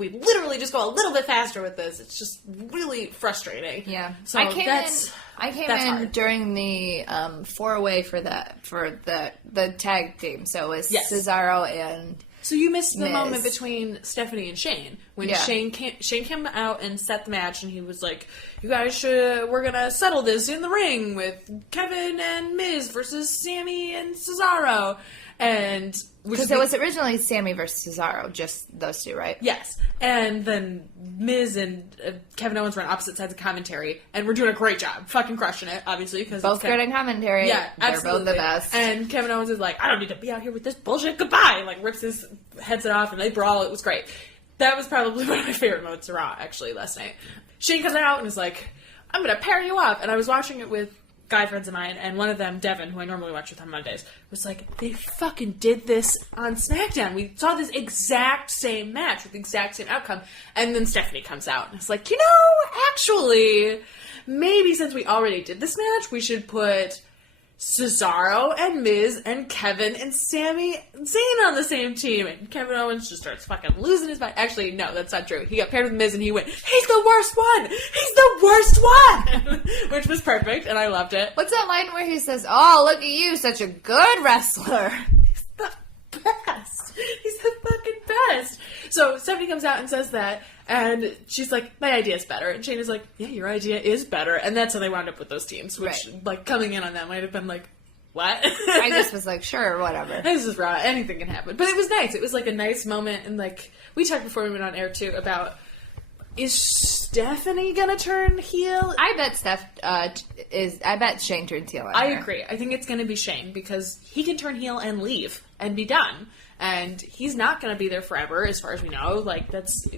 literally just go a little bit faster with this? It's just really frustrating. Yeah. So I came in hard. during the 4-way for the tag team. So it was Yes. Cesaro and So you missed the Miz. moment between Stephanie and Shane when Shane came out and set the match, and he was like, "You guys we're gonna settle this in the ring with Kevin and Miz versus Sammy and Cesaro." And because it was originally Sammy versus Cesaro, just those two, right? Yes. And then Miz and Kevin Owens were on opposite sides of commentary, and we're doing a great job. Fucking crushing it, obviously. Cause both good in commentary. Yeah, They're absolutely. both the best. And Kevin Owens is like, I don't need to be out here with this bullshit. Goodbye. Like, rips his headset off, and they brawl. It was great. That was probably one of my favorite moments of Raw, actually, last night. Shane comes out and is like, I'm going to pair you up. And I was watching it with guy friends of mine, and one of them, Devin, who I normally watch with on Mondays, was like, they fucking did this on SmackDown. We saw this exact same match with the exact same outcome. And then Stephanie comes out, and it's like, actually, maybe since we already did this match, we should put Cesaro and Miz and Kevin and Sami Zayn on the same team. And Kevin Owens just starts fucking losing his mind. Actually, no, that's not true. He got paired with Miz and he went, he's the worst one! He's the worst one! Which was perfect, and I loved it. What's that line where he says, "Oh, look at you, such a good wrestler"? He's the best. He's the fucking best. So Stephanie comes out and says that, and she's like, my idea is better. And Shayna's like, yeah, your idea is better. And that's how they wound up with those teams, which, like, coming in on that might have been like, what? I just was like, sure, whatever. This is raw. Anything can happen. But it was nice. It was, like, a nice moment. And, like, we talked before we went on air, too, about, is Stephanie gonna turn heel? I bet Shane turns heel. I agree. I think it's gonna be Shane, because he can turn heel and leave and be done. And he's not going to be there forever, as far as we know. Like,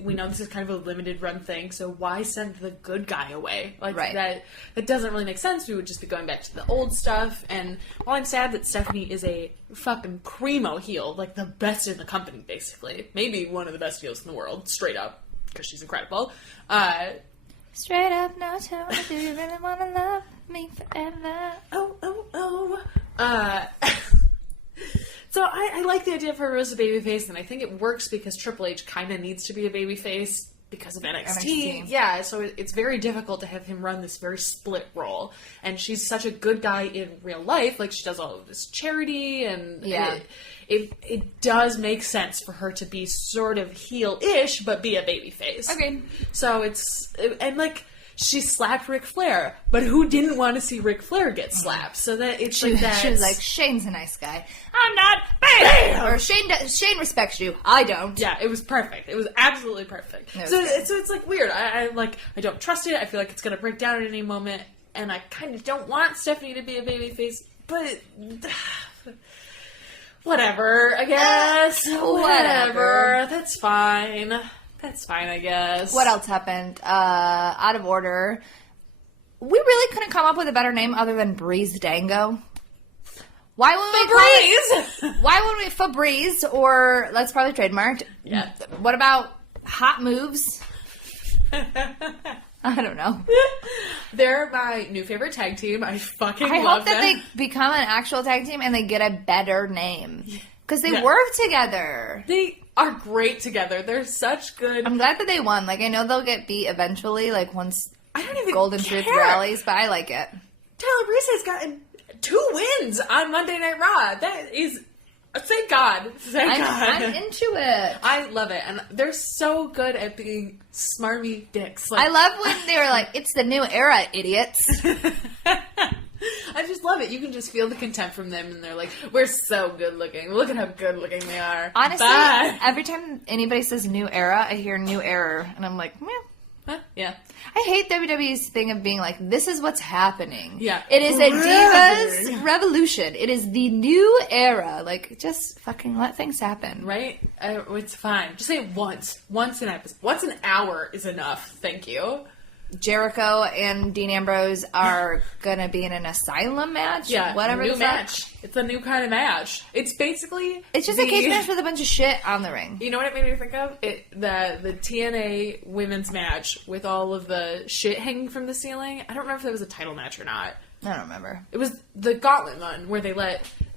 we know this is kind of a limited run thing, so why send the good guy away? Like, that doesn't really make sense. We would just be going back to the old stuff. And while I'm sad that Stephanie is a fucking primo heel, like the best in the company, basically. Maybe one of the best heels in the world, straight up, because she's incredible. Straight up, now tell me, do you really want to love me forever? So I like the idea of her as a babyface, and I think it works because Triple H kind of needs to be a babyface because of NXT. Yeah, so it's very difficult to have him run this very split role. And she's such a good guy in real life. Like, she does all of this charity, and it does make sense for her to be sort of heel-ish, but be a babyface. Okay. So she slapped Ric Flair, but who didn't want to see Ric Flair get slapped? So that it's like that. She was like, Shane's a nice guy. I'm not. Bam! Or Shane respects you. I don't. Yeah, it was perfect. It was absolutely perfect. So it's like weird. I don't trust it. I feel like it's going to break down at any moment, and I kind of don't want Stephanie to be a babyface, but whatever. I guess whatever. That's fine. That's fine, I guess. What else happened? Out of order. We really couldn't come up with a better name other than Breeze Dango. Why wouldn't we call it? Why wouldn't we Febreze? Or that's probably trademarked. Yeah. What about Hot Moves? I don't know. They're my new favorite tag team. I love them. I hope that they become an actual tag team and they get a better name. Because they work together. They are great together. They're such good... I'm glad that they won. Like, I know they'll get beat eventually, like, once I don't even Golden Truth rallies, but I like it. Tyler Breeze has gotten 2 wins on Monday Night Raw. That is... Thank God. I'm into it. I love it. And they're so good at being smarmy dicks. Like, I love when they were like, it's the new era, idiots. I just love it. You can just feel the contempt from them, and they're like, we're so good looking. Look at how good looking they are. Honestly, every time anybody says new era, I hear new error, and I'm like, meh. Huh? Yeah. I hate WWE's thing of being like, this is what's happening. Yeah. It is a Divas revolution. It is the new era. Like, just fucking let things happen. Right? It's fine. Just say it once. Once an episode. Once an hour is enough. Thank you. Jericho and Dean Ambrose are gonna be in an asylum match. Yeah, whatever. New match. It's a new kind of match. It's basically it's just a cage match with a bunch of shit on the ring. You know what it made me think of? The TNA women's match with all of the shit hanging from the ceiling. I don't remember if that was a title match or not. I don't remember. It was the Gauntlet one where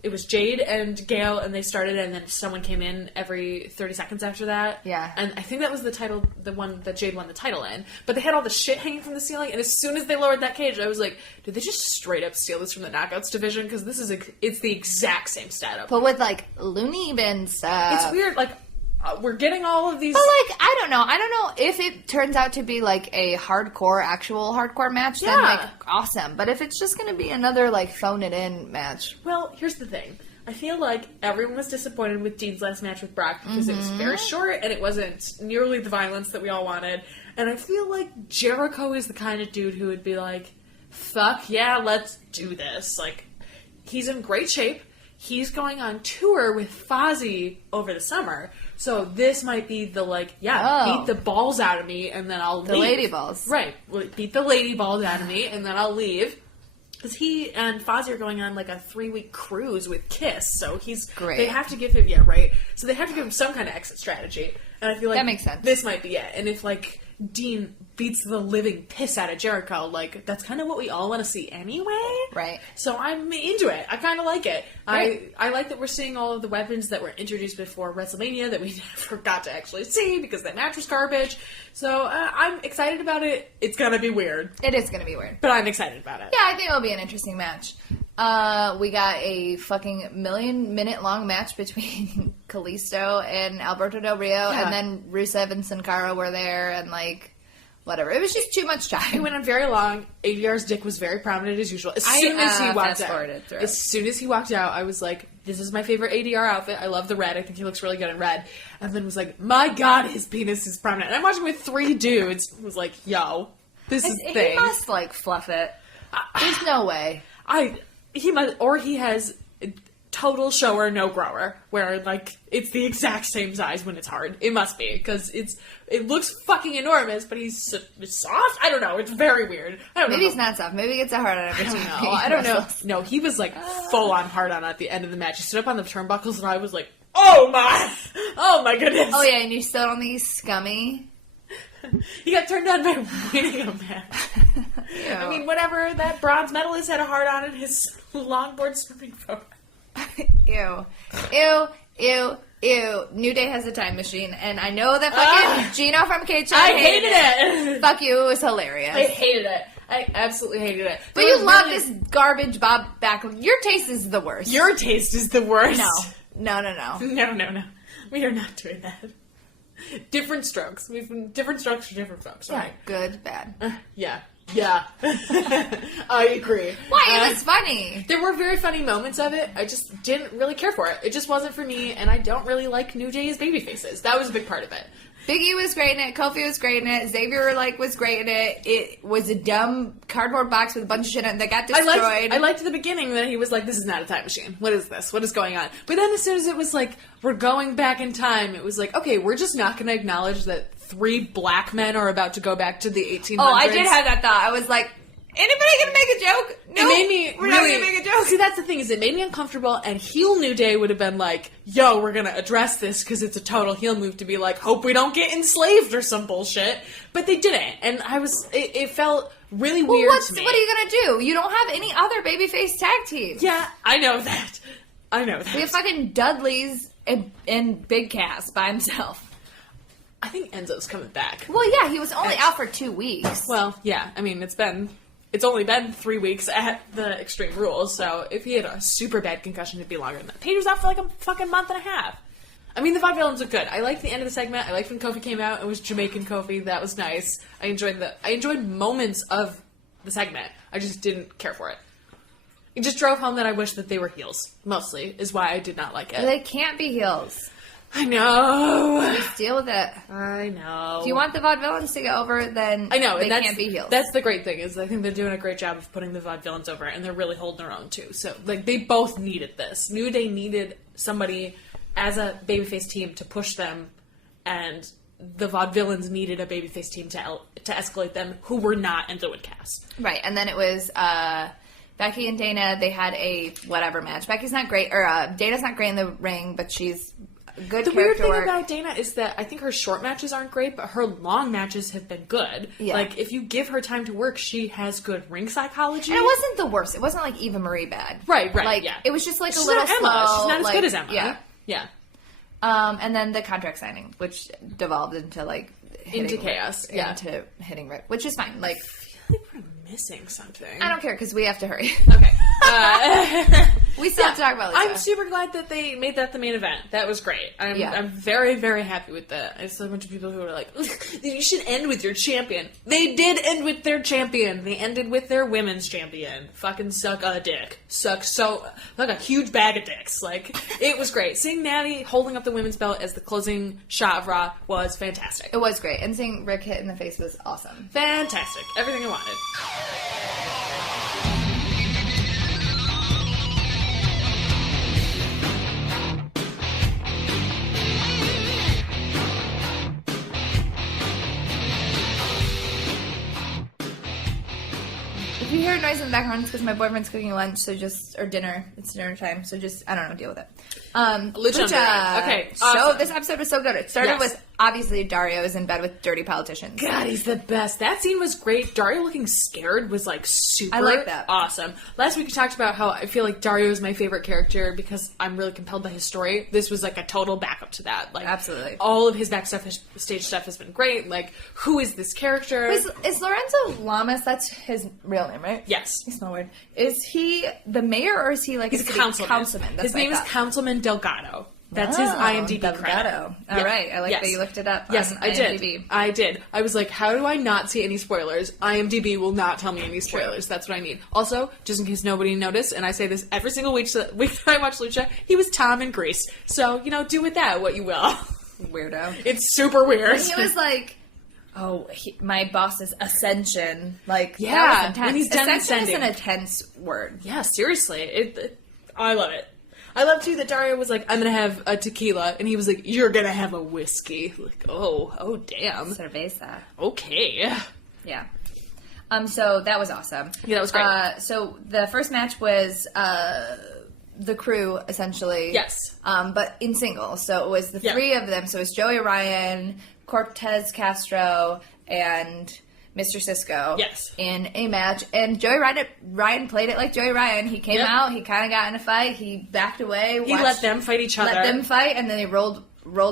it was Jade and Gail, and they started, and then someone came in every 30 seconds after that. Yeah. And I think that was the one that Jade won the title in. But they had all the shit hanging from the ceiling, and as soon as they lowered that cage, I was like, did they just straight up steal this from the Knockouts division? Because it's the exact same setup. But with, like, loony bin stuff. It's weird, like... we're getting all of these... But, like, I don't know if it turns out to be, like, a actual hardcore match, then, like, awesome. But if it's just going to be another, like, phone-it-in match... Well, here's the thing. I feel like everyone was disappointed with Dean's last match with Brock because it was very short and it wasn't nearly the violence that we all wanted. And I feel like Jericho is the kind of dude who would be like, fuck yeah, let's do this. Like, he's in great shape. He's going on tour with Fozzy over the summer. So this might be the, like, beat the balls out of me and then I'll leave. The lady balls. Right. Beat the lady balls out of me and then I'll leave. Because he and Fozzy are going on, like, a 3-week cruise with Kiss. So he's... Great. They have to give him... Yeah, right? So they have to give him some kind of exit strategy. And I feel like... That makes sense. This might be it. And if, like... Dean beats the living piss out of Jericho, like, that's kind of what we all want to see anyway. Right. So I'm into it. I kind of like it. Right. I like that we're seeing all of the weapons that were introduced before WrestleMania that we never got to actually see because that match was garbage. So I'm excited about it. It's going to be weird. It is going to be weird. But I'm excited about it. Yeah, I think it'll be an interesting match. We got a fucking 1,000,000-minute long match between Kalisto and Alberto Del Rio, and then Rusev and Sin Cara were there, and whatever. It was just too much time. It went on very long. ADR's dick was very prominent as usual. As soon as he walked out, I was like, this is my favorite ADR outfit. I love the red. I think he looks really good in red. And then was like, my God, his penis is prominent. And I'm watching with 3 dudes. I was like, yo, this is the thing. He must, fluff it. There's no way. He must, or he has total shower, no grower, where it's the exact same size when it's hard. It must be, because it looks fucking enormous, but he's soft. I don't know. It's very weird. Maybe he's not soft. Maybe he gets a hard on every time. I don't know. No, he was full on hard on at the end of the match. He stood up on the turnbuckles, and I was like, oh my goodness. Oh yeah, and you still don't think he's scummy? He got turned on by winning a match. I mean, whatever. That bronze medalist had a hard on in his longboard swimming program. Ew. Ew. Ew. Ew. New Day has a time machine, and I know that fucking Gino from K-Chon hated it. Fuck you, it was hilarious. I hated it. I absolutely hated it. But you love this garbage Bob Backlund. Your taste is the worst. Your taste is the worst. No. No. We are not doing that. Different strokes. Different strokes for different folks. Yeah, right? good, bad. Yeah. I agree. Why? It was funny. There were very funny moments of it. I just didn't really care for it. It just wasn't for me, and I don't really like New Day's baby faces. That was a big part of it. Big E was great in it. Kofi was great in it. Xavier was great in it. It was a dumb cardboard box with a bunch of shit in it that got destroyed. I liked the beginning that he was like, this is not a time machine. What is this? What is going on? But then as soon as it was like, we're going back in time, it was like, okay, we're just not going to acknowledge that 3 black men are about to go back to the 1800s. Oh, I did have that thought. I was like, anybody gonna make a joke? No, it made me we're not gonna make a joke. See, that's the thing, is it made me uncomfortable, and heel New Day would have been like, yo, we're gonna address this because it's a total heel move to be like, hope we don't get enslaved or some bullshit. But they didn't, and it felt really weird to me. What are you gonna do? You don't have any other babyface tag team. Yeah, I know that. We have fucking Dudley's and Big Cass by himself. I think Enzo's coming back. Well, yeah, he was only out for 2 weeks. Well, yeah, I mean, it's only been 3 weeks at the Extreme Rules, so if he had a super bad concussion, it'd be longer than that. Paige was out for a fucking month and a half. I mean, the Vaudevillains look good. I liked the end of the segment. I liked when Kofi came out. It was Jamaican Kofi. That was nice. I enjoyed moments of the segment. I just didn't care for it. It just drove home that I wish that they were heels, mostly, is why I did not like it. They can't be heels. I know. Just deal with it. I know. If you want the Vaudevillains to get over, then I know, they can't be heels. That's the great thing, is I think they're doing a great job of putting the Vaudevillains over, and they're really holding their own, too. So, they both needed this. New Day needed somebody as a babyface team to push them, and the Vaudevillains needed a babyface team to escalate them, who were not Enzo and Cass. Right, and then it was Becky and Dana. They had a whatever match. Becky's not great, or Dana's not great in the ring, but she's good. The weird thing about Dana is that I think her short matches aren't great, but her long matches have been good. Yeah. If you give her time to work, she has good ring psychology. And it wasn't the worst. It wasn't like Eva Marie bad. Right, yeah. It was just She's a little not Emma. slow. She's not as good as Emma. Yeah. And then the contract signing, which devolved into into chaos. Yeah. Into hitting Rick, which is fine. I feel like we're missing something. I don't care because we have to hurry. Okay. We still have to talk about Lucha. I'm super glad that they made that the main event. That was great. I'm very, very happy with that. I saw a bunch of people who were like, you should end with your champion. They did end with their champion. They ended with their women's champion. Fucking suck a dick. Suck like a huge bag of dicks. It was great. Seeing Natty holding up the women's belt as the closing shot of Raw was fantastic. It was great. And seeing Rick hit in the face was awesome. Fantastic. Everything I wanted. If you hear noise in the background, it's because my boyfriend's cooking lunch, or dinner. It's dinner time, so just, I don't know, deal with it. Lucha Underground. Okay, awesome. So this episode was so good. It started with, obviously, Dario is in bed with dirty politicians. God, he's the best. That scene was great. Dario looking scared was, like, super I like that. awesome. Last week we talked about how I feel like Dario is my favorite character because I'm really compelled by his story. This was, like, a total backup to that. Like, absolutely. All of his backstage stuff has been great. Like, who is this character? Is Lorenzo Lamas, that's his real name, right? Yes. He's not weird. Is he the mayor or is he, like, he's a councilman? His name is Councilman Delgado. That's his IMDb Delgado. credit. All right. I like that you looked it up. Yes, on I IMDb. did. I did. I was like, how do I not see any spoilers? IMDb will not tell me any spoilers. That's what I need. Also, just in case nobody noticed, and I say this every single week that I watch Lucha, he was Tom in Grease. So, do with that what you will. Weirdo. It's super weird. He was like, my boss's ascension. Like, yeah, that was intense. When he's done ascension is an intense word. Yeah, seriously. I love it. I love, too, that Dario was like, I'm going to have a tequila. And he was like, you're going to have a whiskey. Like, oh, damn. Cerveza. Okay. Yeah. So that was awesome. Yeah, that was great. So the first match was the crew, essentially. Yes. But in singles. So it was the three of them. So it was Joey Ryan, Cortez Castro, and Mr. Cisco. Yes. In a match. And Joey Ryan played it like Joey Ryan. He came out, he kind of got in a fight, he backed away. He let them fight each other. Let them fight, and then he rolled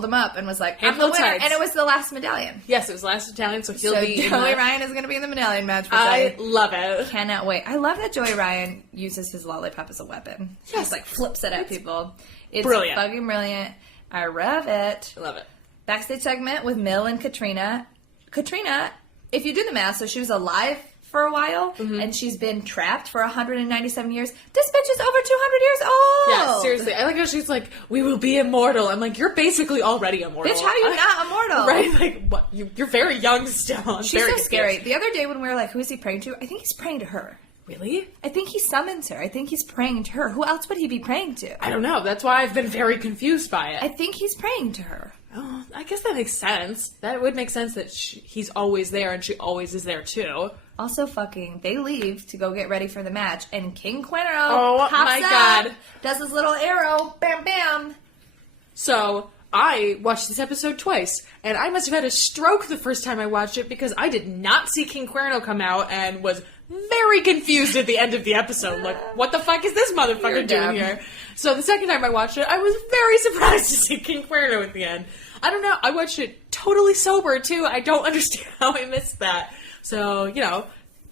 him up and was like, I'm the winner. And it was the last medallion. Yes, it was the last medallion, so he'll be Joey Ryan is going to be in the medallion match. Which I love it. Cannot wait. I love that Joey Ryan uses his lollipop as a weapon. Yes. He just, like, flips it at people. It's brilliant. Fucking brilliant. I love it. I love it. Backstage segment with Mill and Katrina. Katrina, if you do the math, so she was alive for a while, and she's been trapped for 197 years. This bitch is over 200 years old! Yeah, seriously. I like how she's like, we will be immortal. I'm like, you're basically already immortal. Bitch, how are you not immortal? Right? Like, what? You're very young still. She's so scary. The other day when we were like, who is he praying to? I think he's praying to her. Really? I think he summons her. I think he's praying to her. Who else would he be praying to? I don't know. That's why I've been very confused by it. I think he's praying to her. Oh, I guess that makes sense. That would make sense that he's always there and she always is there too. Also, they leave to go get ready for the match, and King Cuerno pops my up, God, does his little arrow, bam, bam. So I watched this episode twice, and I must have had a stroke the first time I watched it because I did not see King Cuerno come out and was very confused at the end of the episode. Like, what the fuck is this motherfucker doing here? So the second time I watched it, I was very surprised to see King Cuerno at the end. I don't know. I watched it totally sober, too. I don't understand how I missed that. So,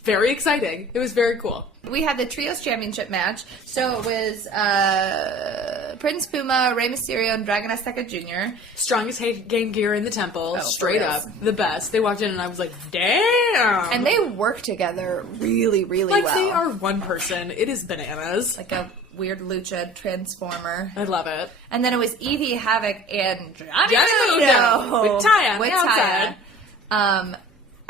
very exciting. It was very cool. We had the Trios Championship match. So it was Prince Puma, Rey Mysterio, and Dragon Azteca Jr. Strongest game gear in the temple. Straight up. The best. They walked in and I was like, damn. And they work together really, really well. Like, they are one person. It is bananas. Like a weird lucha transformer. I love it. And then it was Evie, Havoc, and Johnny Mundo. With Taya. With Taya.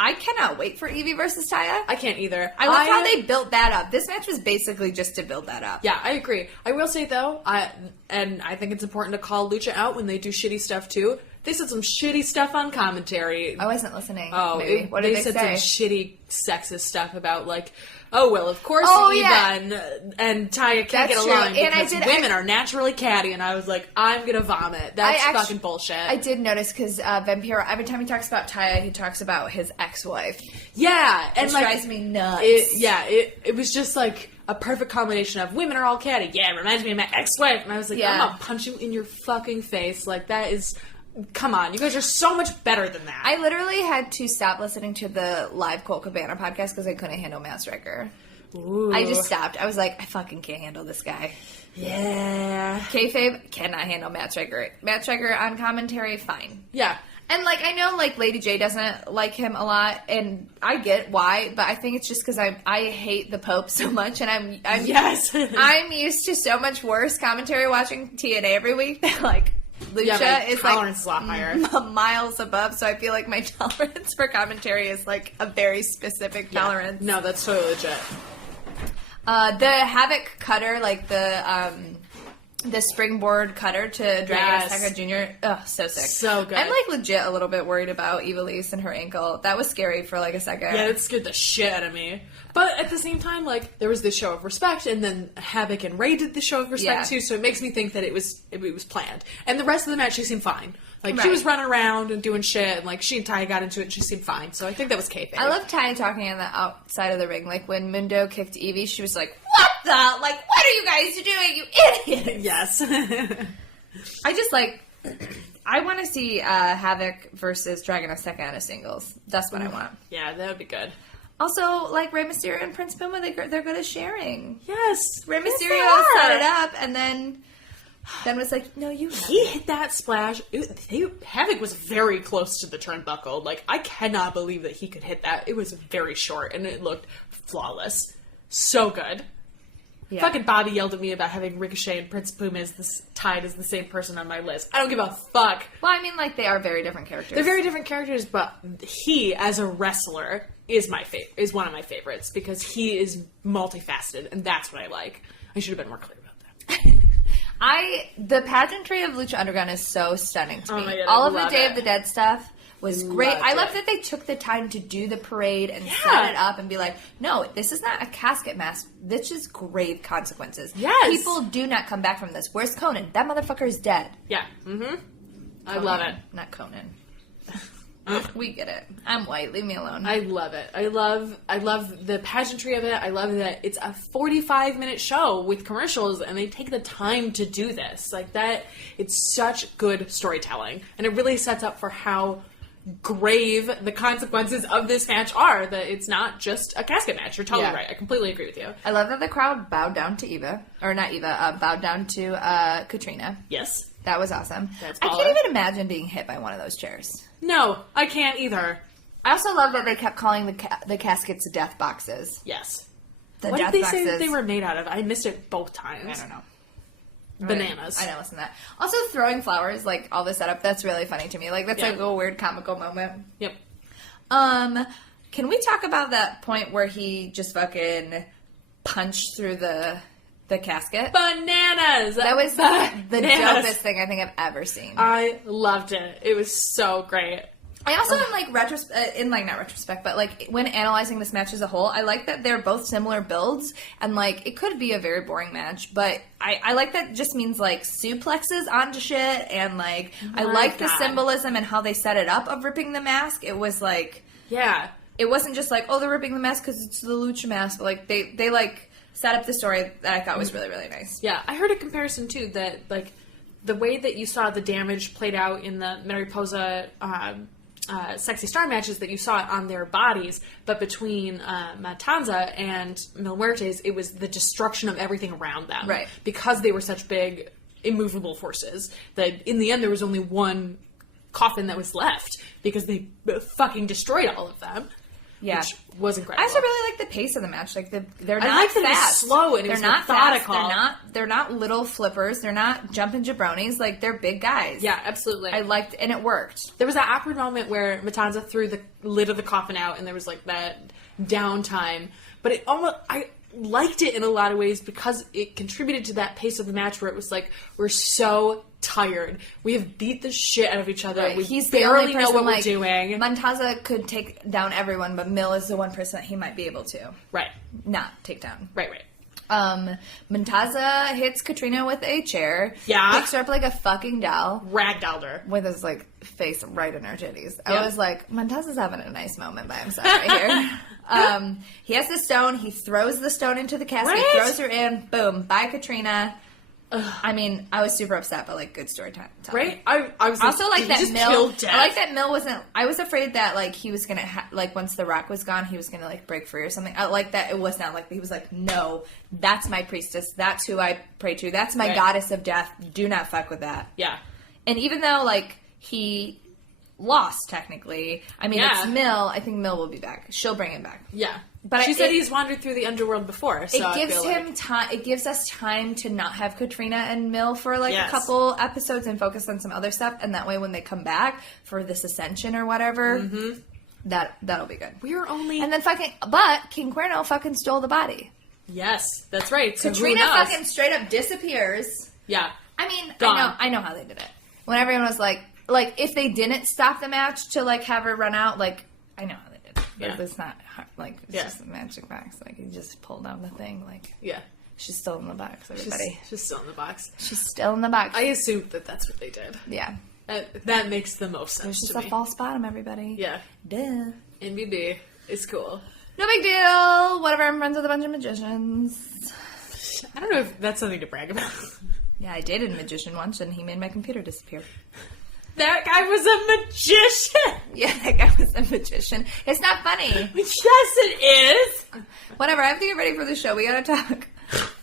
I cannot wait for Evie versus Taya. I can't either. I love how they built that up. This match was basically just to build that up. Yeah, I agree. I will say, though, I think it's important to call Lucha out when they do shitty stuff, too. They said some shitty stuff on commentary. I wasn't listening. Oh, what did they said say? Some shitty sexist stuff about, like, of course Eva and Taya can't get along because women are naturally catty. And I was like, I'm going to vomit. That's fucking bullshit. I did notice because Vampiro, every time he talks about Taya, he talks about his ex-wife. Yeah. Which drives me nuts. It was just like a perfect combination of women are all catty. Yeah, it reminds me of my ex-wife. And I was like, I'm going to punch you in your fucking face. Like, that is... Come on, you guys are so much better than that. I literally had to stop listening to the live Colt Cabana podcast because I couldn't handle Matt Striker. Ooh. I just stopped. I was like, I fucking can't handle this guy. Yeah. Kayfabe cannot handle Matt Striker. Matt Striker on commentary, fine. Yeah. And, like, I know, like, Lady J doesn't like him a lot, and I get why, but I think it's just because I hate the Pope so much, and I'm yes. I'm used to so much worse commentary watching TNA every week. Like, Lucha is like a lot higher. Miles above, so I feel like my tolerance for commentary is like a very specific tolerance. No, that's totally legit. The Havoc cutter, like the the springboard cutter to Dragon Osaka Jr. Ugh, so sick. So good. I'm like legit a little bit worried about Ivelisse and her ankle. That was scary for like a second. Yeah, it scared the shit out of me. But at the same time, like, there was this show of respect, and then Havoc and Ray did the show of respect too, so it makes me think that it was planned. And the rest of the match, she seemed fine. Like, she was running around and doing shit, and like, she and Ty got into it, and she seemed fine. So I think that was kayfabe. I love Ty talking on the outside of the ring. Like, when Mundo kicked Evie, she was like, what the? Like, what are you guys doing, you idiots? Yes. I just, like, I want to see Havoc versus Dragon Osaka in a singles. That's what I want. Yeah, that would be good. Also, like, Rey Mysterio and Prince Puma, they're good at sharing. Yes. Rey Mysterio set it up, and then was like, no, you have He hit that splash. Havoc was very close to the turnbuckle. Like, I cannot believe that he could hit that. It was very short, and it looked flawless. So good. Yeah. Fucking Bobby yelled at me about having Ricochet and Prince Puma tied as the same person on my list. I don't give a fuck. Well, I mean, like, they are very different characters. They're very different characters, but he, as a wrestler, is one of my favorites because he is multifaceted, and that's what I like. I should have been more clear about that. The pageantry of Lucha Underground is so stunning to me. My God, all of the Day of the Dead stuff was great. I love it. that they took the time to do the parade and set it up and be like, no, this is not a casket match. This is grave consequences. Yes. People do not come back from this. Where's Conan? That motherfucker is dead. Yeah. Mm-hmm. I love it. Not Conan. We get it. I'm white. Leave me alone. I love it. I love the pageantry of it. I love that it's a 45-minute show with commercials, and they take the time to do this. Like that, it's such good storytelling, and it really sets up for how grave the consequences of this match are. That it's not just a casket match. You're totally right. I completely agree with you. I love that the crowd bowed down to bowed down to Katrina. Yes. That was awesome. That's I can't even imagine being hit by one of those chairs. No, I can't either. I also love that they kept calling the caskets death boxes. Yes. What did they say that they were made out of? I missed it both times. I don't know. Bananas. I know, listen to that. Also, throwing flowers, like, all the setup, that's really funny to me. Like, that's like a weird comical moment. Yep. Can we talk about that point where he just fucking punched through the casket? Bananas! That was the dopest thing I think I've ever seen. I loved it. It was so great. I also am like not retrospect, but like when analyzing this match as a whole, I like that they're both similar builds, and like it could be a very boring match, but I like that it just means like suplexes onto shit, and like I like the symbolism and how they set it up of ripping the mask. It was like it wasn't just like, oh, they're ripping the mask because it's the Lucha mask, but like they like set up the story that I thought was really, really nice. Yeah, I heard a comparison too that like the way that you saw the damage played out in the Mariposa Sexy Star matches, that you saw it on their bodies, but between Matanza and Mil Muertes, it was the destruction of everything around them. Right. Because they were such big, immovable forces, that in the end there was only one coffin that was left, because they fucking destroyed all of them. Yeah. Which was incredible. I also really like the pace of the match. Like they're not I like that fast. It was slow and they're it was not methodical. Fast. They're not little flippers. They're not jumping jabronis. Like they're big guys. Yeah, absolutely. I liked, and it worked. There was that awkward moment where Matanza threw the lid of the coffin out, and there was like that downtime. But it almost, I liked it in a lot of ways because it contributed to that pace of the match where it was like, we're so tired. We have beat the shit out of each other. Right. We He's barely know what like, we're doing. Matanza could take down everyone, but Mil is the one person that he might be able to. Right. Not take down. Right. Matanza hits Katrina with a chair. Yeah. Picks her up like a fucking doll. Ragdolled her. With his, like, face right in her titties. Yep. I was like, Matanza's having a nice moment by himself right here. He has the stone. He throws the stone into the casket. Right? Throws her in. Boom. Bye, Katrina. I mean, I was super upset, but like good story time. Right? I was also like that Mil. I like that Mil wasn't. I was afraid that like he was gonna like once the Rock was gone, he was gonna like break free or something. I like that it was not like he was like, no, that's my priestess. That's who I pray to. That's my goddess of death. Do not fuck with that. Yeah. And even though like he lost technically, I mean it's Mil. I think Mil will be back. She'll bring him back. Yeah. But she said he's wandered through the underworld before. So it gives him time. It gives us time to not have Katrina and Mil for like a couple episodes and focus on some other stuff. And that way, when they come back for this ascension or whatever, that'll be good. We're only but King Cuerno fucking stole the body. Yes, that's right. So Katrina fucking straight up disappears. Yeah. I mean, Gone. I know how they did it. When everyone was like, if they didn't stop the match to, like, have her run out, like, I know how they did it. Yeah. It's not, hard, like, it's just a magic box. Like, you just pull down the thing, like... Yeah. She's still in the box, everybody. She's still in the box. She's still in the box. I assumed that that's what they did. Yeah. That makes the most sense There's to just me. a false bottom, everybody. Yeah. Duh. NBD. It's cool. No big deal. Whatever, I'm friends with a bunch of magicians. I don't know if that's something to brag about. Yeah, I dated a magician once, and he made my computer disappear. That guy was a magician! Yeah, that guy was a magician. It's not funny. Yes, it is! Whatever, I have to get ready for the show. We gotta talk.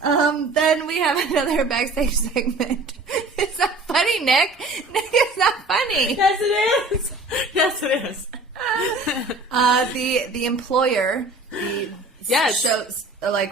Then we have another backstage segment. It's not funny, Nick. Nick, it's not funny. Yes, it is! Yes, it is. The employer, shows,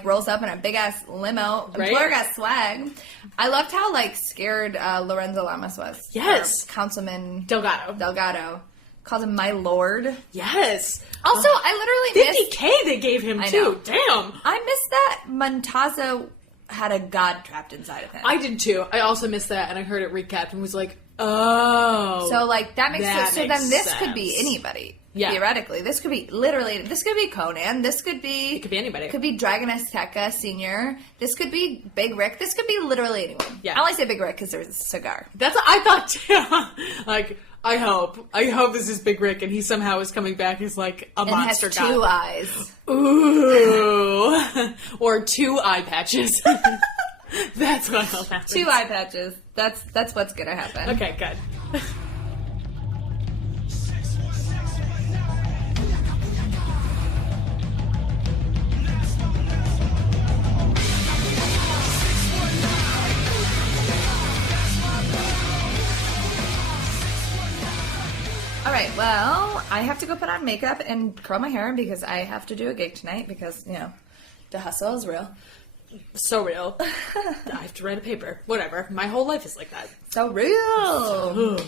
rolls up in a big ass limo. Right? Employer got swag. I loved how scared Lorenzo Lamas was. Yes. Councilman Delgado. Calls him my lord. Yes. Also, I literally missed... $50K they gave him, I too. know. Damn. I missed that Montaza had a god trapped inside of him. I did, too. I also missed that, and I heard it recapped and was like, oh. So, that makes sense. So then this sense. could be anybody. Yeah. Theoretically. This could be, this could be Conan. This could be... It could be anybody. It could be Dragon Azteca Sr. This could be Big Rick. This could be literally anyone. Yeah. I only say Big Rick because there's a cigar. That's what I thought, too. I hope this is Big Rick and he somehow is coming back as a monster has two eyes. Ooh. Or 2 eye patches. That's what I hope happens. 2 eye patches. That's what's gonna happen. Okay, good. All right, well, I have to go put on makeup and curl my hair because I have to do a gig tonight because, the hustle is real. So real. I have to write a paper. Whatever. My whole life is like that. So real.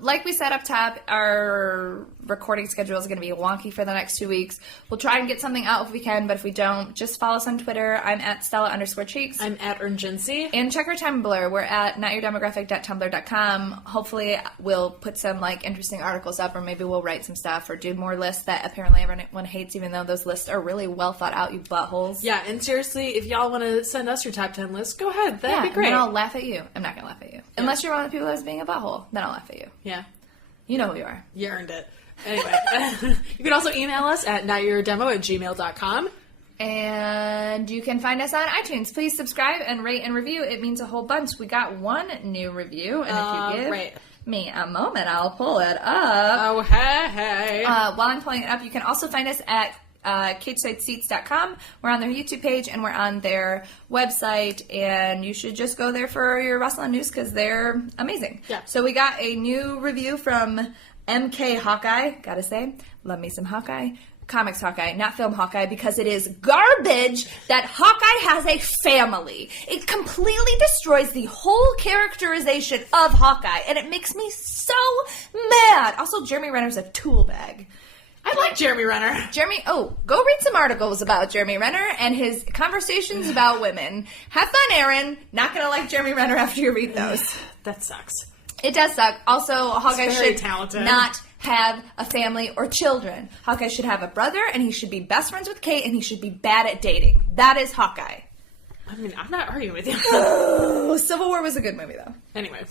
Like we said up top, our recording schedule is going to be wonky for the next 2 weeks. We'll try and get something out if we can, but if we don't, just follow us on Twitter. I'm at Stella_Cheeks. I'm at Urgency. And check our Tumblr. We're at notyourdemographic.tumblr.com. Hopefully we'll put some interesting articles up, or maybe we'll write some stuff or do more lists that apparently everyone hates, even though those lists are really well thought out, you buttholes. Yeah, and seriously, if y'all want to send us your top 10 list, go ahead. That'd be great. And then I'll laugh at you. I'm not going to laugh at you. Yeah. Unless you're one of the people that's being a butthole. Then I'll laugh at you. Yeah. You know who you are. You earned it. Anyway, you can also email us at notyourdemo@gmail.com. And you can find us on iTunes. Please subscribe and rate and review. It means a whole bunch. We got 1 new review, and if you give me a moment, I'll pull it up. Oh, hey. While I'm pulling it up, you can also find us at cagesidedseats.com. We're on their YouTube page and we're on their website, and you should just go there for your wrestling news because they're amazing. Yeah. So we got a new review from MK Hawkeye. Gotta say, love me some Hawkeye. Comics Hawkeye, not film Hawkeye, because it is garbage that Hawkeye has a family. It completely destroys the whole characterization of Hawkeye, and it makes me so mad. Also, Jeremy Renner's a tool bag. I like Jeremy Renner. Go read some articles about Jeremy Renner and his conversations about women. Have fun, Erin. Not gonna like Jeremy Renner after you read those. That sucks. It does suck. Also, Hawkeye should talented. not have a family or children. Hawkeye should have a brother, and he should be best friends with Kate, and he should be bad at dating. That is Hawkeye. I mean, I'm not arguing with you. Civil War was a good movie, though. Anyway.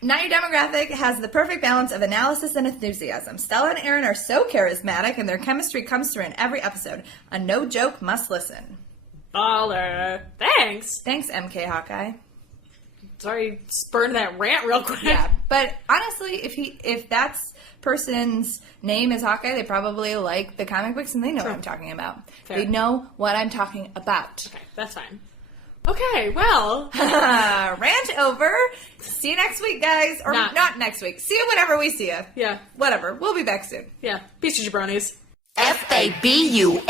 Not Your Demographic has the perfect balance of analysis and enthusiasm. Stella and Erin are so charismatic, and their chemistry comes through in every episode. A no-joke must-listen. Baller. Thanks. Thanks, MK Hawkeye. Sorry, spurned that rant real quick. Yeah, but honestly, if that's person's name is Hawkeye, they probably like the comic books and they know what I'm talking about. Fair. They know what I'm talking about. Okay, that's fine. Okay, well. Rant over. See you next week, guys. Or not next week. See you whenever we see you. Yeah. Whatever. We'll be back soon. Yeah. Peace to jabronis. FABULOUS.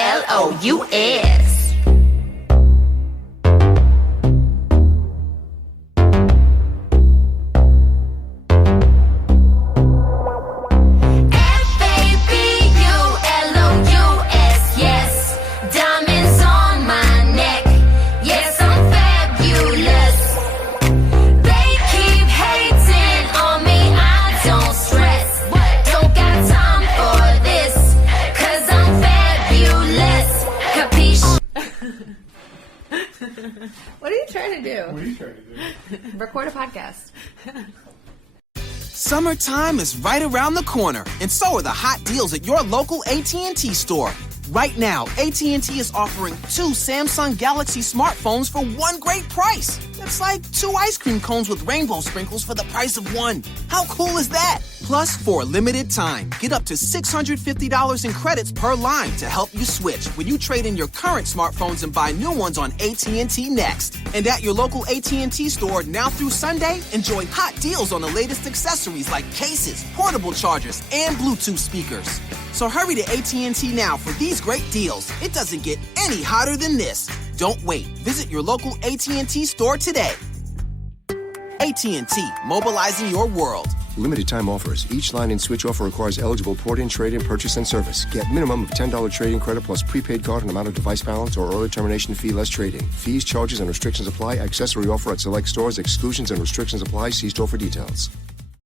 What are you trying to do? What are you trying to do? Record a podcast. Summertime is right around the corner, and so are the hot deals at your local AT&T store. Right now, AT&T is offering 2 Samsung Galaxy smartphones for one great price. That's like 2 ice cream cones with rainbow sprinkles for the price of 1. How cool is that? Plus, for a limited time, get up to $650 in credits per line to help you switch when you trade in your current smartphones and buy new ones on AT&T Next. And at your local AT&T store now through Sunday, enjoy hot deals on the latest accessories like cases, portable chargers, and Bluetooth speakers. So hurry to AT&T now for these great deals. It doesn't get any hotter than this. Don't wait. Visit your local AT&T store today. AT&T, mobilizing your world. Limited time offers. Each line and switch offer requires eligible port-in, trade-in, purchase, and service. Get minimum of $10 trade-in credit plus prepaid card and amount of device balance or early termination fee less trade-in. Fees, charges, and restrictions apply. Accessory offer at select stores. Exclusions and restrictions apply. See store for details.